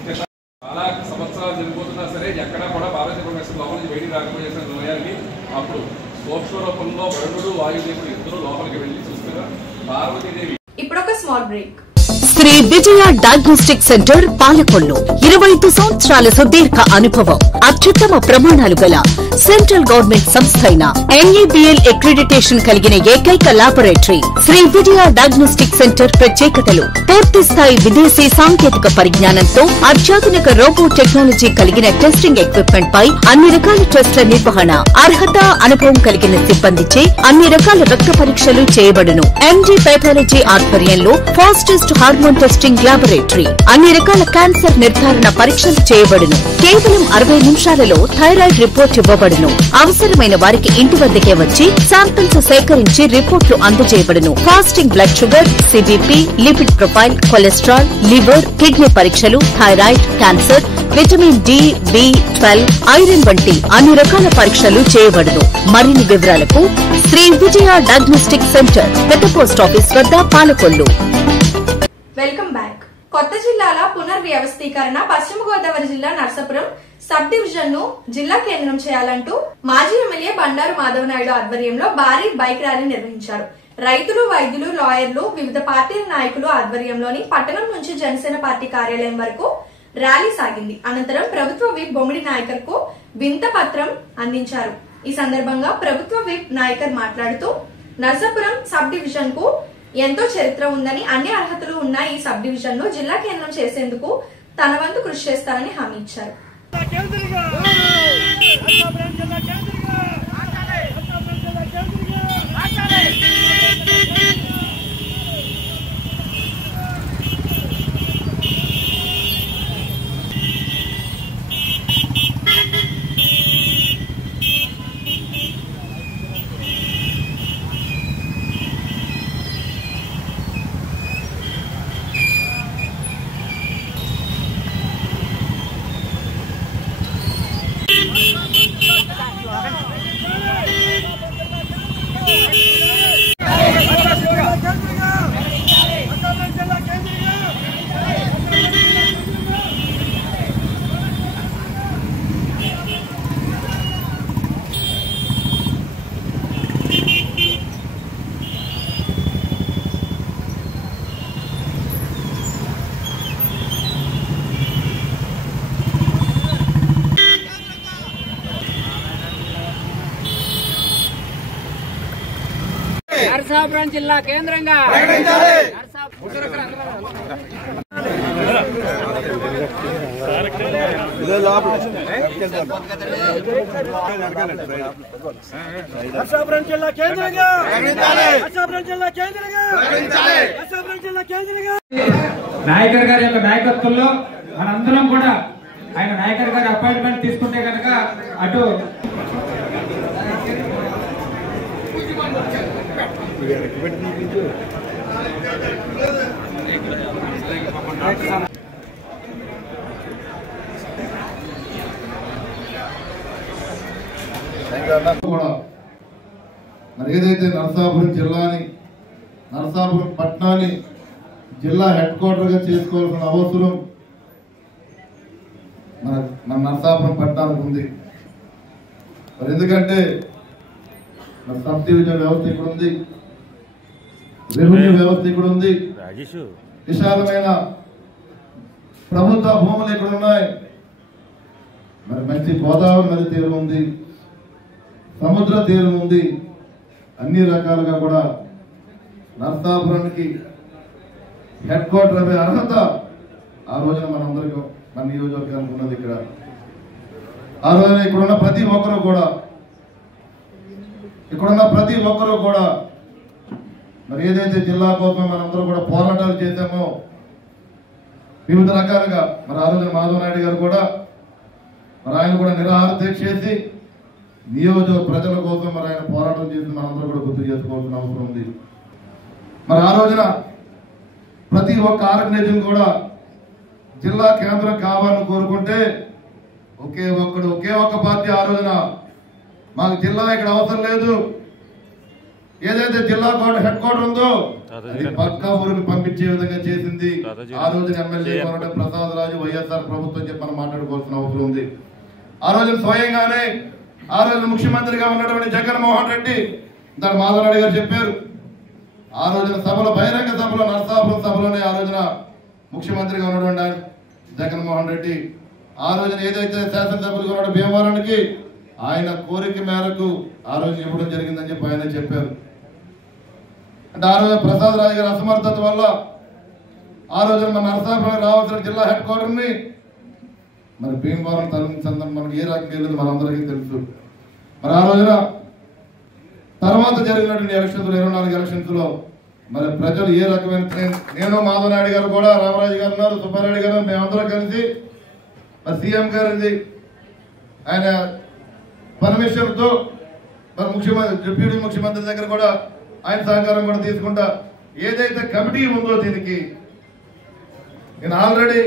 చాలా సంవత్సరాలు జరిగిపోతున్నా సరే ఎక్కడా కూడా పార్వతీ పరమేశ్వరుడు లోపల నుంచి బయటికి రాకపోయేసిన సమయానికి అప్పుడు సూక్ష్మ రూపంలో వరుణుడు వాయుదేవుడు ఇద్దరు లోపలికి వెళ్ళి చూస్తున్నారు. పార్వతీదేవి ఇప్పుడు ఒక small break. Shri Vijaya diagnostic centre Palakollu 25 సంవత్సరాల సుదీర్ఘ అనుభవం, అత్యుత్తమ ప్రమాణాలు గల సెంట్రల్ గవర్నమెంట్ సంస్థ అయిన NABL అక్రిడిటేషన్ కలిగిన ఏకైక laboratory Shri Vijaya diagnostic centre. ప్రత్యేకతలు: పూర్తి స్థాయి విదేశీ సాంకేతిక పరిజ్ఞానంతో అత్యాధునిక రోబో టెక్నాలజీ కలిగిన టెస్టింగ్ ఎక్విప్మెంట్ పై అన్ని రకాల టెస్టుల నిర్వహణ, అర్హత, అనుభవం కలిగిన సిబ్బందిచే అన్ని రకాల రక్త పరీక్షలు చేయబడును. MD పైథాలజీ ఆధ్వర్యంలో ఫాస్టెస్ట్ హార్మోన్ టెస్టింగ్ ల్యాబొరేటరీ, అన్ని రకాల క్యాన్సర్ నిర్ధారణ పరీక్షలు చేయబడును. కేవలం 60 నిమిషాలలో థైరాయిడ్ రిపోర్ట్ ఇవ్వబడును. అవసరమైన వారికి ఇంటి వద్దకే వచ్చి శాంపిల్స్ సేకరించి రిపోర్ట్లు అందజేయబడును. Fasting blood sugar, CBP, lipid profile, cholesterol, liver, kidney పరీక్షలు, thyroid, cancer, vitamin D, B12, iron వంటి అన్ని రకాల పరీక్షలు చేయబడును. మరిన్ని వివరాలకు శ్రీ విజయ డయాగ్నోస్టిక్ సెంటర్, పెద్ద పోస్ట్ ఆఫీస్ వద్ద, పాలకొల్లు. Welcome back. కొత్త జిల్లాల పునర్వ్యవస్థీకరణ పశ్చిమ గోదావరి జిల్లా నర్సాపురం సబ్ డివిజన్ ను జిల్లా కేంద్రం చేయాలంటూ మాజీ ఎమ్మెల్యే బండారు మాధవనాయుడు ఆధ్వర్యంలో భారీ బైక్ ర్యాలీ నిర్వహించారు. రైతులు, వైద్యులు, లాయర్లు, వివిధ పార్టీల నాయకులు ఆధ్వర్యంలోని పట్టణం నుంచి జనసేన పార్టీ కార్యాలయం వరకు ర్యాలీ సాగింది. అనంతరం ప్రభుత్వ విప్ బొమ్మిడి నాయకర్ కు వింత పత్రం అందించారు. ఈ సందర్భంగా ప్రభుత్వ విప్ నాయకర్ మాట్లాడుతూ నర్సాపురం సబ్ డివిజన్ కు ఎంతో చరిత్ర ఉందని, అన్ని అర్హతలు ఉన్న ఈ సబ్ డివిజన్ ను జిల్లా కేంద్రం చేసేందుకు తన వంతు కృషి చేస్తారని హామీ ఇచ్చారు. నరసాపురం జిల్లా కేంద్రంగా నరసాపురం జిల్లా కేంద్రంగా నరసాపురం జిల్లా కేంద్రంగా నరసాపురం జిల్లా కేంద్రంగా నాయకర్ గారి యొక్క నాయకత్వంలో మనందరం కూడా ఆయన నాయకర్ గారి అపాయింట్మెంట్ తీసుకుంటే కనుక అటు కూడా మరి ఏదైతే నరసాపురం జిల్లాని నరసాపురం పట్టణాన్ని జిల్లా హెడ్ క్వార్టర్గా చేసుకోవాల్సిన అవసరం మన నరసాపురం పట్టణానికి ఉంది. మరి ఎందుకంటే మన సబ్ డివిజన్ వ్యవస్థ ఇక్కడ ఉంది, రెవెన్యూ వ్యవస్థ ఇక్కడ ఉంది, విశాలమైన ప్రభుత్వ భూములు ఇక్కడ ఉన్నాయి, మరి మంచి గోదావరి నది తీరం ఉంది, సముద్ర తీరం ఉంది. అన్ని రకాలుగా కూడా నరసాపురానికి హెడ్ క్వార్టర్ అనే అర్హత ఆ రోజున మనందరికీ మన నియోజకవర్గానికి ఉన్నది. ఇక్కడ ఆ రోజున ఇక్కడున్న ప్రతి ఒక్కరూ కూడా మరి ఏదైతే జిల్లా కోసం మనందరూ కూడా పోరాటాలు చేశామో వివిధ రకాలుగా మరి ఆ రోజున మాధవ నాయుడు గారు కూడా మరి ఆయన కూడా నిరాహార దీక్ష చేసి నియోజక ప్రజల కోసం మరి ఆయన పోరాటం చేసి మనందరూ కూడా గుర్తు చేసుకోవాల్సిన అవసరం ఉంది. మరి ఆ రోజున ప్రతి ఒక్క ఆర్గనైజేషన్ కూడా జిల్లా కేంద్రం కావాలని కోరుకుంటే ఒకే ఒక్క పార్టీ ఆ రోజున మాకు జిల్లా ఇక్కడ అవసరం లేదు, ఏదైతే జిల్లా హెడ్ క్వార్టర్ ఉందో అది పక్కా ఊరికి పంపించే విధంగా చేసింది ఆ రోజున ఎమ్మెల్యే ప్రసాద్ రాజు వైఎస్ఆర్ ప్రభుత్వం చెప్పి మనం మాట్లాడుకోవాల్సిన అవసరం ఉంది. ఆ రోజున స్వయంగానే ఆ రోజున ముఖ్యమంత్రిగా ఉన్నటువంటి జగన్మోహన్ రెడ్డి దాని మాధవరెడ్డి గారు చెప్పారు. ఆ రోజున సభలో బహిరంగ సభలో నరసాపురం సభలోనే ఆ రోజున ముఖ్యమంత్రిగా ఉన్నటువంటి జగన్మోహన్ రెడ్డి ఆ రోజున ఏదైతే శాసనసభ్యులుగా ఉన్న భీమవరానికి ఆయన కోరిక మేరకు ఆ రోజు ఇవ్వడం జరిగిందని చెప్పి ఆయన చెప్పారు. అంటే ఆ రోజున ప్రసాద్ రాజు గారి అసమర్థత వల్ల ఆ రోజున మన నరసాపురం రావాల్సిన జిల్లా హెడ్ క్వార్టర్ని మరి భీమవరం తరలించడం మనకి ఏ రకంగా వెళ్ళింది మనందరికీ తెలుసు. మరి ఆ రోజున తర్వాత జరిగినటువంటి ఎలక్షన్స్ 24 ఎలక్షన్స్ లో మరి ప్రజలు ఏ రకమైన నేను మాధవ నాయుడు గారు కూడా రామరాజు గారు ఉన్నారు, సుబ్బారెడ్డి గారు, మేమందరం కలిసి మరి సీఎం గారిది ఆయన పర్మిషన్ తో మరి ముఖ్యమంత్రి డిప్యూటీ ముఖ్యమంత్రి దగ్గర కూడా ఆయన సహకారం కూడా తీసుకుంటా ఏదైతే కమిటీ ఉందో దీనికి నేను ఆల్రెడీ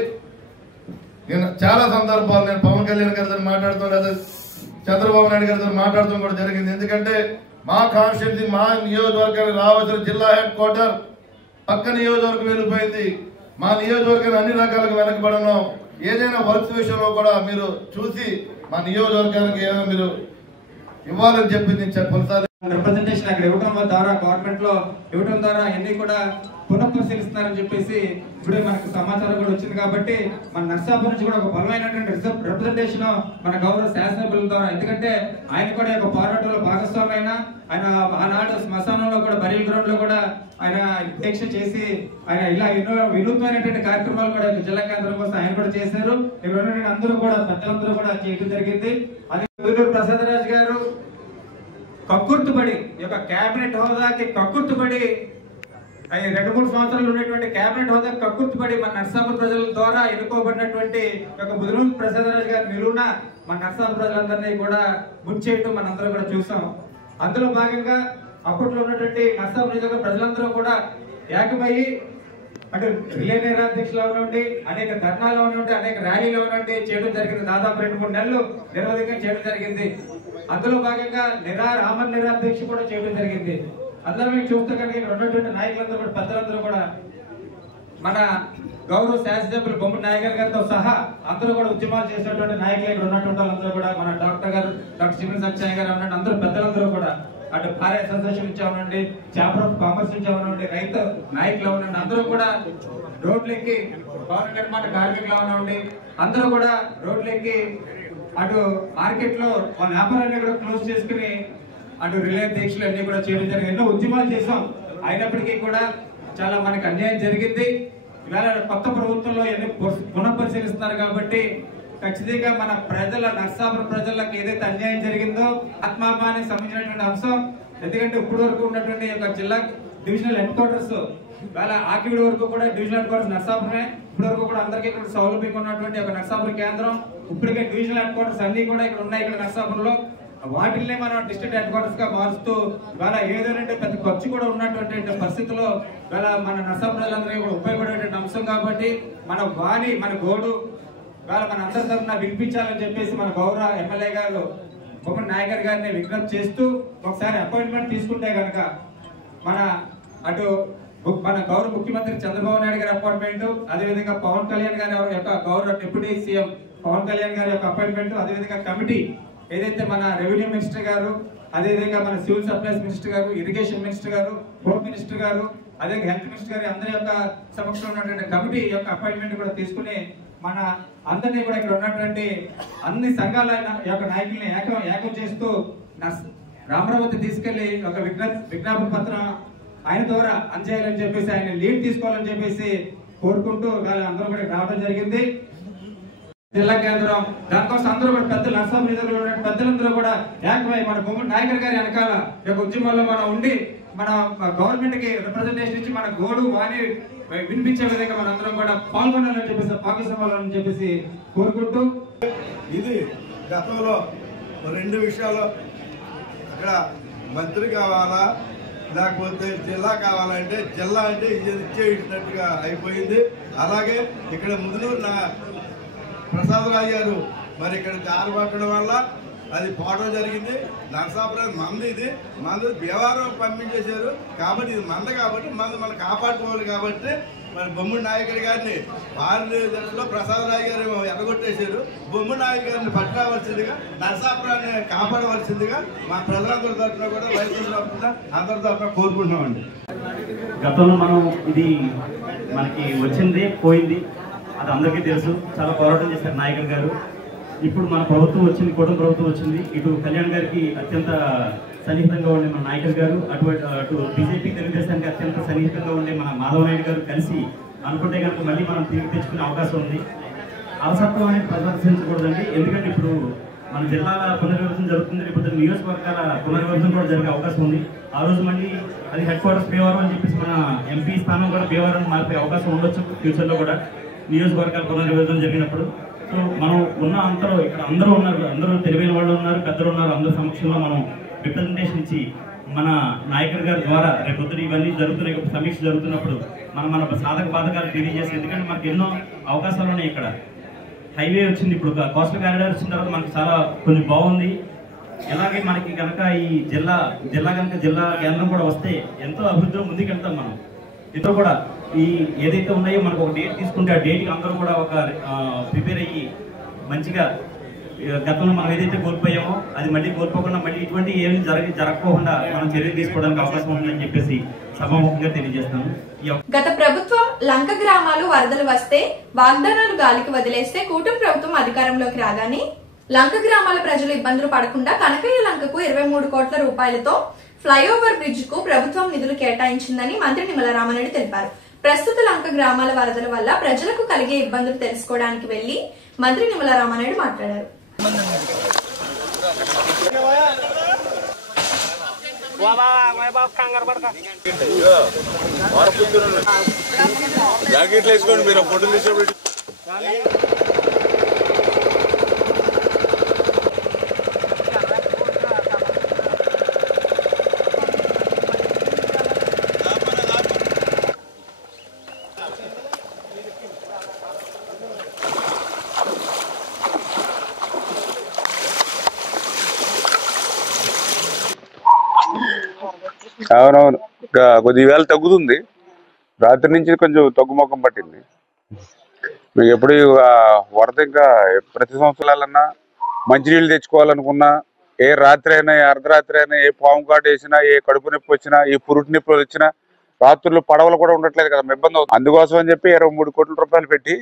చాలా సందర్భాలు నేను పవన్ కళ్యాణ్ గారితో మాట్లాడుతూ లేదా చంద్రబాబు నాయుడు గారితో మాట్లాడుతూ కూడా జరిగింది. ఎందుకంటే మా కాన్స్టిట్యూన్సీ మా నియోజకవర్గానికి రావాల్సిన జిల్లా హెడ్ క్వార్టర్ పక్క నియోజకవర్గం వెళ్ళిపోయింది. మా నియోజకవర్గాన్ని అన్ని రకాలుగా వెనకబడను, ఏదైనా వర్క్స్ విషయంలో కూడా మీరు చూసి మా నియోజకవర్గానికి ఏమైనా మీరు ఇవ్వాలని చెప్పి నేను చెప్పాలి. రిప్రజెంటేషన్ అక్కడ ఇవ్వడం ద్వారా గవర్నమెంట్ లో ఇవ్వడం ద్వారా అన్ని కూడా పునఃపరిశీలిస్తున్నారని చెప్పేసి ఇప్పుడే మనకు సమాచారం కూడా వచ్చింది. కాబట్టి మన నర్సాపురం నుంచి కూడా ఒక బలమైనటువంటి రిప్రజెంటేషన్ మన గౌరవ శాసనసభ్యుల ద్వారా, ఎందుకంటే ఆయన కూడా ఒక పోరాటంలో భాగస్వామి అయినా ఆయన ఆనాడు శ్మశానంలో కూడా బరీల్ గ్రౌండ్ లో కూడా ఆయన దీక్ష చేసి ఆయన ఇలా ఎన్నో వినూత్నమైనటువంటి కార్యక్రమాలు కూడా జిల్లా కేంద్రం కోసం ఆయన కూడా చేశారు. ఇక్కడ ఉన్నటువంటి అందరూ కూడా పెద్దలందరూ కూడా చేయడం జరిగింది. అది ప్రసాద్ రాజు గారు కక్కుర్తుపడి ఈ యొక్క కేబినెట్ హోదాకి కక్కుర్తుపడి 2-3 సంవత్సరాలు ఉన్నటువంటి కేబినెట్ హోదా కక్కుర్తుపడి మన నర్సాపురం ప్రజల ద్వారా ఎన్నుకోబడినటువంటి యొక్క బుధులూరు ప్రసాద్ రాజు గారి నిలువున మన నర్సాపురం ప్రజలందరినీ కూడా ముంచేయటం మనందరూ కూడా చూసాం. అందులో భాగంగా అప్పట్లో ఉన్నటువంటి నర్సాపురం ప్రజలందరూ కూడా ఏకమయ్యి అంటే రిలే నిరాధ్యక్షులు అవనండి, అనేక ధర్నాలు అవనండి, అనేక ర్యాలీలు అవనండి చేయడం జరిగింది. దాదాపు 2-3 నెలలు నిరవధికంగా చేయడం జరిగింది. అందులో భాగంగా రామన్ నిరాధ్యక్ష కూడా చేయడం జరిగింది. అందరూ మీకు చూస్తే కనుక ఇక్కడ ఉన్నటువంటి నాయకులందరూ కూడా పెద్దలందరూ కూడా మన గౌరవ శాసనసభ్యులు బొమ్మ నాయకర్ గారితో సహా అందరూ కూడా ఉద్యమాలు చేసినటువంటి నాయకులు ఇక్కడ ఉన్నటువంటి వాళ్ళందరూ కూడా మన డాక్టర్ సివిల్ సత్యాయ గారు ఉన్నట్టు అందరూ పెద్దలందరూ కూడా అటు భార్య అసోసియేషన్ నుంచి అవనండి, ఛాంబర్ ఆఫ్ కామర్స్ నుంచి అవనండి, రైతు నాయకులు అవనండి, అందరూ కూడా రోడ్లెక్కి భవన నిర్మాణ కార్మికులు అవనండి అందరూ కూడా రోడ్లెక్కి అటు మార్కెట్ లో వాళ్ళ వ్యాపారాన్ని కూడా క్లోజ్ చేసుకుని అటు రిలే దీక్షలు అన్ని కూడా చేయడం జరిగింది. ఎన్నో ఉద్యమాలు చేసాం, అయినప్పటికీ కూడా చాలా మనకు అన్యాయం జరిగింది. ఇవాళ కొత్త ప్రభుత్వంలో ఎన్ని పునఃపరిశీలిస్తున్నారు కాబట్టి ఖచ్చితంగా మన ప్రజల నర్సాపురం ప్రజలకు ఏదైతే అన్యాయం జరిగిందో ఆత్మాభిమానికి సంబంధించినటువంటి అంశం. ఎందుకంటే ఇప్పటి వరకు ఉన్నటువంటి ఒక జిల్లా డివిజనల్ హెడ్ క్వార్టర్స్ ఇవాళ ఆకివీడి వరకు కూడా డివిజనల్ హెడ్ క్వార్టర్స్ నర్సాపురమే. ఇప్పటి వరకు కూడా అందరికీ ఇక్కడ సౌలభ్యంగా ఉన్నటువంటి ఒక నర్సాపురం కేంద్రం ఇప్పటికే డివిజనల్ హెడ్ క్వార్టర్స్ అన్ని కూడా ఇక్కడ ఉన్నాయి ఇక్కడ నర్సాపురంలో. వాటిల్నే మనం డిస్ట్రిక్ట్ హెడ్ క్వార్టర్స్ గా మారుస్తూ ఇవాళ ఏదైనా పెద్ద ఖర్చు కూడా ఉన్నటువంటి పరిస్థితుల్లో ఇవాళ మన నర్సాపురం ప్రజలందరికీ కూడా ఉపయోగపడేటువంటి అంశం కాబట్టి మన వాణి మన గోడు ఇవాళ మన అందరి తరఫున వినిపించాలని చెప్పేసి మన గౌరవ ఎమ్మెల్యే గారు బొమ్మడి నాయకర్ గారిని విజ్ఞప్తి చేస్తూ ఒకసారి అపాయింట్మెంట్ తీసుకుంటే కనుక మన అటు మన గౌరవ ముఖ్యమంత్రి చంద్రబాబు నాయుడు గారి అపాయింట్మెంట్, అదేవిధంగా పవన్ కళ్యాణ్ గారి యొక్క గౌరవ డిప్యూటీ సీఎం పవన్ కళ్యాణ్ గారి యొక్క అపాయింట్మెంట్, అదేవిధంగా కమిటీ ఏదైతే మన రెవెన్యూ మినిస్టర్ గారు, అదేవిధంగా మన సివిల్ సప్లైస్ మినిస్టర్ గారు, ఇరిగేషన్ మినిస్టర్ గారు, హోమ్ మినిస్టర్ గారు, అదే హెల్త్ మినిస్టర్ గారు అందరి యొక్క సమక్షంలో ఉన్నటువంటి కమిటీ యొక్క అపాయింట్మెంట్ కూడా తీసుకుని మన అందరినీ కూడా ఇక్కడ ఉన్నటువంటి అన్ని సంఘాల యొక్క నాయకుల్ని ఏకం చేస్తూ రామరావతి తీసుకెళ్లి ఒక విజ్ఞాపన పత్రం ఆయన ద్వారా అందజేయాలని చెప్పేసి ఆయన లీడ్ తీసుకోవాలని చెప్పేసి కోరుకుంటూ అందరూ కూడా రావడం జరిగింది. జిల్లా కేంద్రం దానికోసం అందరూ కూడా పెద్దలు నర్సాపురం నిధులు పెద్దలందరూ కూడా ఏకమై మన బొమ్మడి నాయకర్ గారి వెనకాల యొక్క ఉద్యమంలో మనం ఉండి మన గవర్నమెంట్ కి రిప్రజెంటేషన్ ఇచ్చి మన గోడు వాణి వినిపించే విధంగా మన అందరం కూడా పాల్గొనాలని చెప్పేసి పాకిస్తాన్ చెప్పేసి కోరుకుంటూ ఇది గతంలో 2 విషయాలు అక్కడ మంత్రి కావాలా లేకపోతే జిల్లా కావాలంటే జిల్లా అంటే ఇచ్చేటట్టుగా అయిపోయింది. అలాగే ఇక్కడ ముదునూరు ప్రసాదరావు గారు మరి ఇక్కడ దారి పట్టడం వల్ల అది పోవడం జరిగింది. నరసాపురం మంది ఇది మంది దేవారం పంపించేశారు కాబట్టి ఇది మంద కాబట్టి మనం కాపాడుకోవాలి కాబట్టి మరి బొమ్మడి నాయకుడి గారిని వారి దశలో ప్రసాదరావు గారు ఎడగొట్టేశారు. బొమ్మడి నాయకు గారిని పట్టుకోవాల్సిందిగా నరసాపురాన్ని కాపాడవలసిందిగా మా ప్రజలందరి తరఫున కూడా రైతుల తరఫున అందరి తరఫున కోరుకుంటున్నామండి. గతంలో మనం ఇది మనకి వచ్చింది పోయింది అది అందరికీ తెలుసు. చాలా పోరాటం చేశారు నాయకులు గారు. ఇప్పుడు మన ప్రభుత్వం వచ్చింది, కూటమి ప్రభుత్వం వచ్చింది. ఇటు కళ్యాణ్ గారికి అత్యంత సన్నిహితంగా ఉండే మన నాయకులు గారు, అటు బీజేపీ తెలుగుదేశానికి అత్యంత సన్నిహితంగా ఉండే మన మాధవ నాయుడు గారు కలిసి అనుకుంటే కనుక మళ్ళీ మనం తిరిగి తెచ్చుకునే అవకాశం ఉంది. అలసత్వం అనేది ప్రదర్శించకూడదండి. ఎందుకంటే ఇప్పుడు మన జిల్లాల పునర్విభజన జరుగుతుంది, లేకపోతే నియోజకవర్గాల పునర్విభజన కూడా జరిగే అవకాశం ఉంది. ఆ రోజు మళ్ళీ అది హెడ్ క్వార్టర్స్ భీమవరం అని చెప్పేసి మన ఎంపీ స్థానం కూడా భీమవరం మారిపోయే అవకాశం ఉండొచ్చు ఫ్యూచర్లో కూడా నియోజకవర్గాల పునర్విభజన జరిగినప్పుడు. సో మనం ఉన్న అంతలో ఇక్కడ అందరూ ఉన్నారు, అందరూ తెలివైన వాళ్ళు ఉన్నారు, పెద్దలు ఉన్నారు. అందరి సమక్షంలో మనం రిప్రజెంటేషన్ ఇచ్చి మన నాయకుడి గారి ద్వారా రేపొద్దున ఇవన్నీ జరుగుతున్నాయి, సమీక్ష జరుగుతున్నప్పుడు మన సాధక బాధకాలు తెలియజేసి, ఎందుకంటే మనకి ఎన్నో అవకాశాలు ఉన్నాయి. ఇక్కడ హైవే వచ్చింది, ఇప్పుడు కోస్టల్ కారిడార్ వచ్చిన తర్వాత మనకి చాలా కొంచెం బాగుంది. అలాగే మనకి కనుక ఈ జిల్లా కనుక జిల్లా కేంద్రం కూడా వస్తే ఎంతో అభివృద్ధిలో ముందుకెళ్తాం మనం. ఇద్దరు కూడా ఈ ఏదైతే ఉన్నాయో మనకు ఒక డేట్ తీసుకుంటే ఆ డేట్కి అందరూ కూడా ఒక ప్రిపేర్ అయ్యి మంచిగా గతంలో మనం ఏదైతే కోల్పోయామో అది మళ్ళీ కోల్పోకుండా మళ్ళీ ఇటువంటి ఏమి జరగకుండా మనం చర్యలు తీసుకోవడానికి అవకాశం ఉందని చెప్పేసి సభాముఖంగా తెలియజేస్తాను. గత ప్రభుత్వం లంక గ్రామాలు వరదలు వస్తే వాగ్దానాలు గాలికి వదిలేస్తే కూటమి ప్రభుత్వం అధికారంలోకి రాగానే లంక గ్రామాల ప్రజలు ఇబ్బందులు పడకుండా కనకయ్య లంకకు 23 కోట్ల రూపాయలతో ఫ్లైఓవర్ బ్రిడ్జ్ కు ప్రభుత్వం నిధులు కేటాయించిందని మంత్రి నిమ్మల రామారెడ్డి తెలిపారు. ప్రస్తుత లంక గ్రామాల వరదల వల్ల ప్రజలకు కలిగే ఇబ్బందులు తెలుసుకోవడానికి వెళ్లి మంత్రి నిమ్మల రామారెడ్డి మాట్లాడారు. జాకెట్లు వేసుకోండి మీరు ఫోటోలు తీసేప్పుడు. అవునవును, కొద్దిగా వేళ తగ్గుతుంది. రాత్రి నుంచి కొంచెం తగ్గుముఖం పట్టింది. మీకు ఎప్పుడు వరద ఇంకా ప్రతి సంవత్సరాలన్నా మంచినీళ్ళు తెచ్చుకోవాలనుకున్నా, ఏ రాత్రి అయినా ఏ అర్ధరాత్రి అయినా ఏ పాము కాటు వేసినా, ఏ కడుపు నొప్పి వచ్చినా, ఏ పురుటి నొప్పి వచ్చినా రాత్రులు పడవలు కూడా ఉండట్లేదు కదా, ఇబ్బంది అవుతుంది. అందుకోసం అని చెప్పి 23 కోట్ల రూపాయలు పెట్టి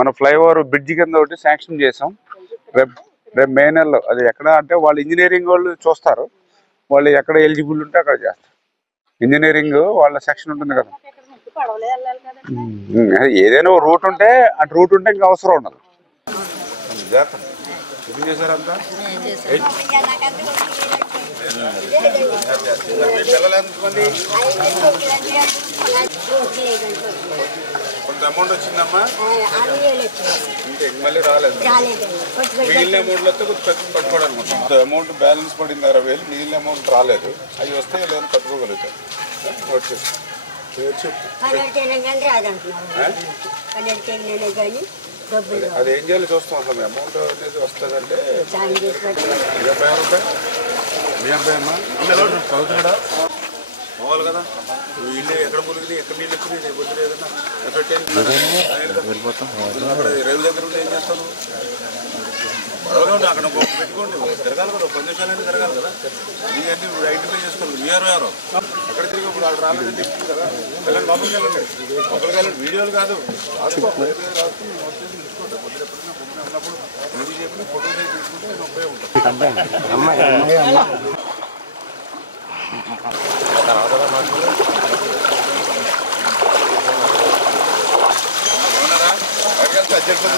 మన ఫ్లైఓవర్ బ్రిడ్జి కింద ఒకటి శాంక్షన్ చేసాం. రేపు మే నెలలో అది ఎక్కడ అంటే వాళ్ళు ఇంజనీరింగ్ వాళ్ళు చూస్తారు, వాళ్ళు ఎక్కడ ఎలిజిబుల్ ఉంటే అక్కడ చేస్తారు. ఇంజనీరింగ్ వాళ్ళ సెక్షన్ ఉంటుంది కదా, ఏదైనా రూట్ ఉంటే అటు రూట్ ఉంటే ఇంకా అవసరం ఉండదు. చేశారంతా పిల్లలు ఎంతమంది అమౌంట్ వచ్చిందమ్మా ఇంకే మళ్ళీ రాలేదు మిగిలిన అమౌంట్లో కట్టుకోవడానికి మొత్తం అమౌంట్ బ్యాలెన్స్ పడింది 60,000 మిగిలిన అమౌంట్ రాలేదు అవి వస్తే లేదా కట్టుకోగలుగుతారు నోట్ చేసుకో అదేం చేయాలి చూస్తాం అసలు అమౌంట్ అనేది వస్తుందంటే 50,000 రూపాయలు మీ అబ్బాయి అమ్మా చదువుతున్నాడా పోవాలి కదా వీళ్ళు ఎక్కడ మునిగింది ఎక్కడ నీళ్ళు వచ్చింది రేపు వద్దు ఏదన్నా రేవు దగ్గర ఉంటే ఏం చేస్తాను అక్కడ పెట్టుకోండి తిరగాలి కదా 10 నిమిషాలైనా తిరగాలి కదా ఇవన్నీ ఐడెంటిఫై చేసుకోండి వీఆర్ ఎక్కడ తిరిగి ఇప్పుడు వాళ్ళు రాలేదని చెప్తుంది కదా వెళ్ళండి లోపలికి వెళ్ళండి వీడియోలు కాదు రాసుకోండి ఉన్నప్పుడు ఏది చెప్పిన ఫోటో తీసుకుంటే నేను ఉపయోగం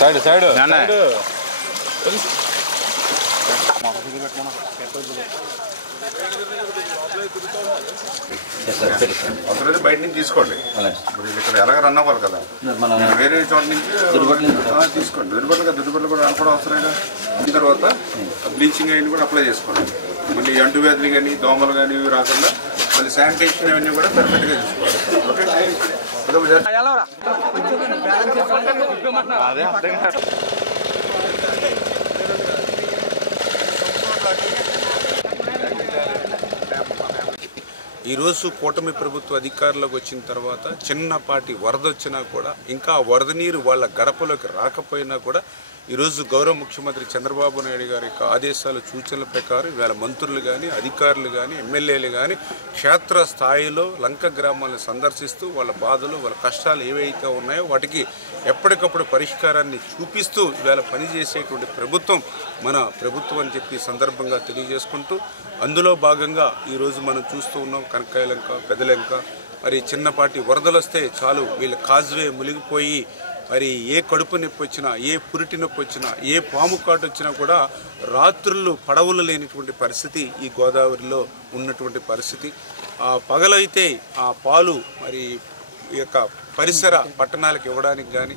సైడ్ సైడ్ అవసరం బయట నుంచి తీసుకోండి ఇప్పుడు ఇక్కడ ఎలాగ రన్ అవ్వాలి కదా వేరే చోట నుంచి తీసుకోండి దుర్బట్లు కూడా అనుకోవడం అవసరంగా అయిన తర్వాత బ్లీచింగ్ అయిన కూడా అప్లై చేసుకోండి మళ్ళీ అంటువ్యాధులు కానీ దోమలు కానీ ఇవి రాకుండా మళ్ళీ శానిటేషన్ అవన్నీ కూడా పర్ఫెక్ట్గా చూసుకోవాలి ఈరోజు కూటమి ప్రభుత్వ అధికారంలోకి వచ్చిన తర్వాత చిన్నపాటి వరద వచ్చినా కూడా ఇంకా వరద నీరు వాళ్ళ గడపలోకి రాకపోయినా కూడా ఈరోజు గౌరవ ముఖ్యమంత్రి చంద్రబాబు నాయుడు గారి యొక్క ఆదేశాలు సూచనల ప్రకారం ఇవాళ మంత్రులు కానీ అధికారులు కానీ ఎమ్మెల్యేలు కానీ క్షేత్ర స్థాయిలో లంక గ్రామాలను సందర్శిస్తూ వాళ్ళ బాధలు వాళ్ళ కష్టాలు ఏవైతే ఉన్నాయో వాటికి ఎప్పటికప్పుడు పరిష్కారాన్ని చూపిస్తూ ఇవాళ పనిచేసేటువంటి ప్రభుత్వం మన ప్రభుత్వం అని చెప్పి సందర్భంగా తెలియజేసుకుంటూ అందులో భాగంగా ఈరోజు మనం చూస్తూ ఉన్నాం కనకాయలంక పెదలంక మరి చిన్నపాటి వరదలు వస్తే చాలు వీళ్ళ కాజ్వే మునిగిపోయి మరి ఏ కడుపు నొప్పి వచ్చినా ఏ పురిటి నొప్పి వచ్చినా ఏ పాము కాటు వచ్చినా కూడా రాత్రులు పడవలు లేనిటువంటి పరిస్థితి ఈ గోదావరిలో ఉన్నటువంటి పరిస్థితి పగలైతే ఆ పాలు మరి ఈ యొక్క పరిసర పట్టణాలకు ఇవ్వడానికి కానీ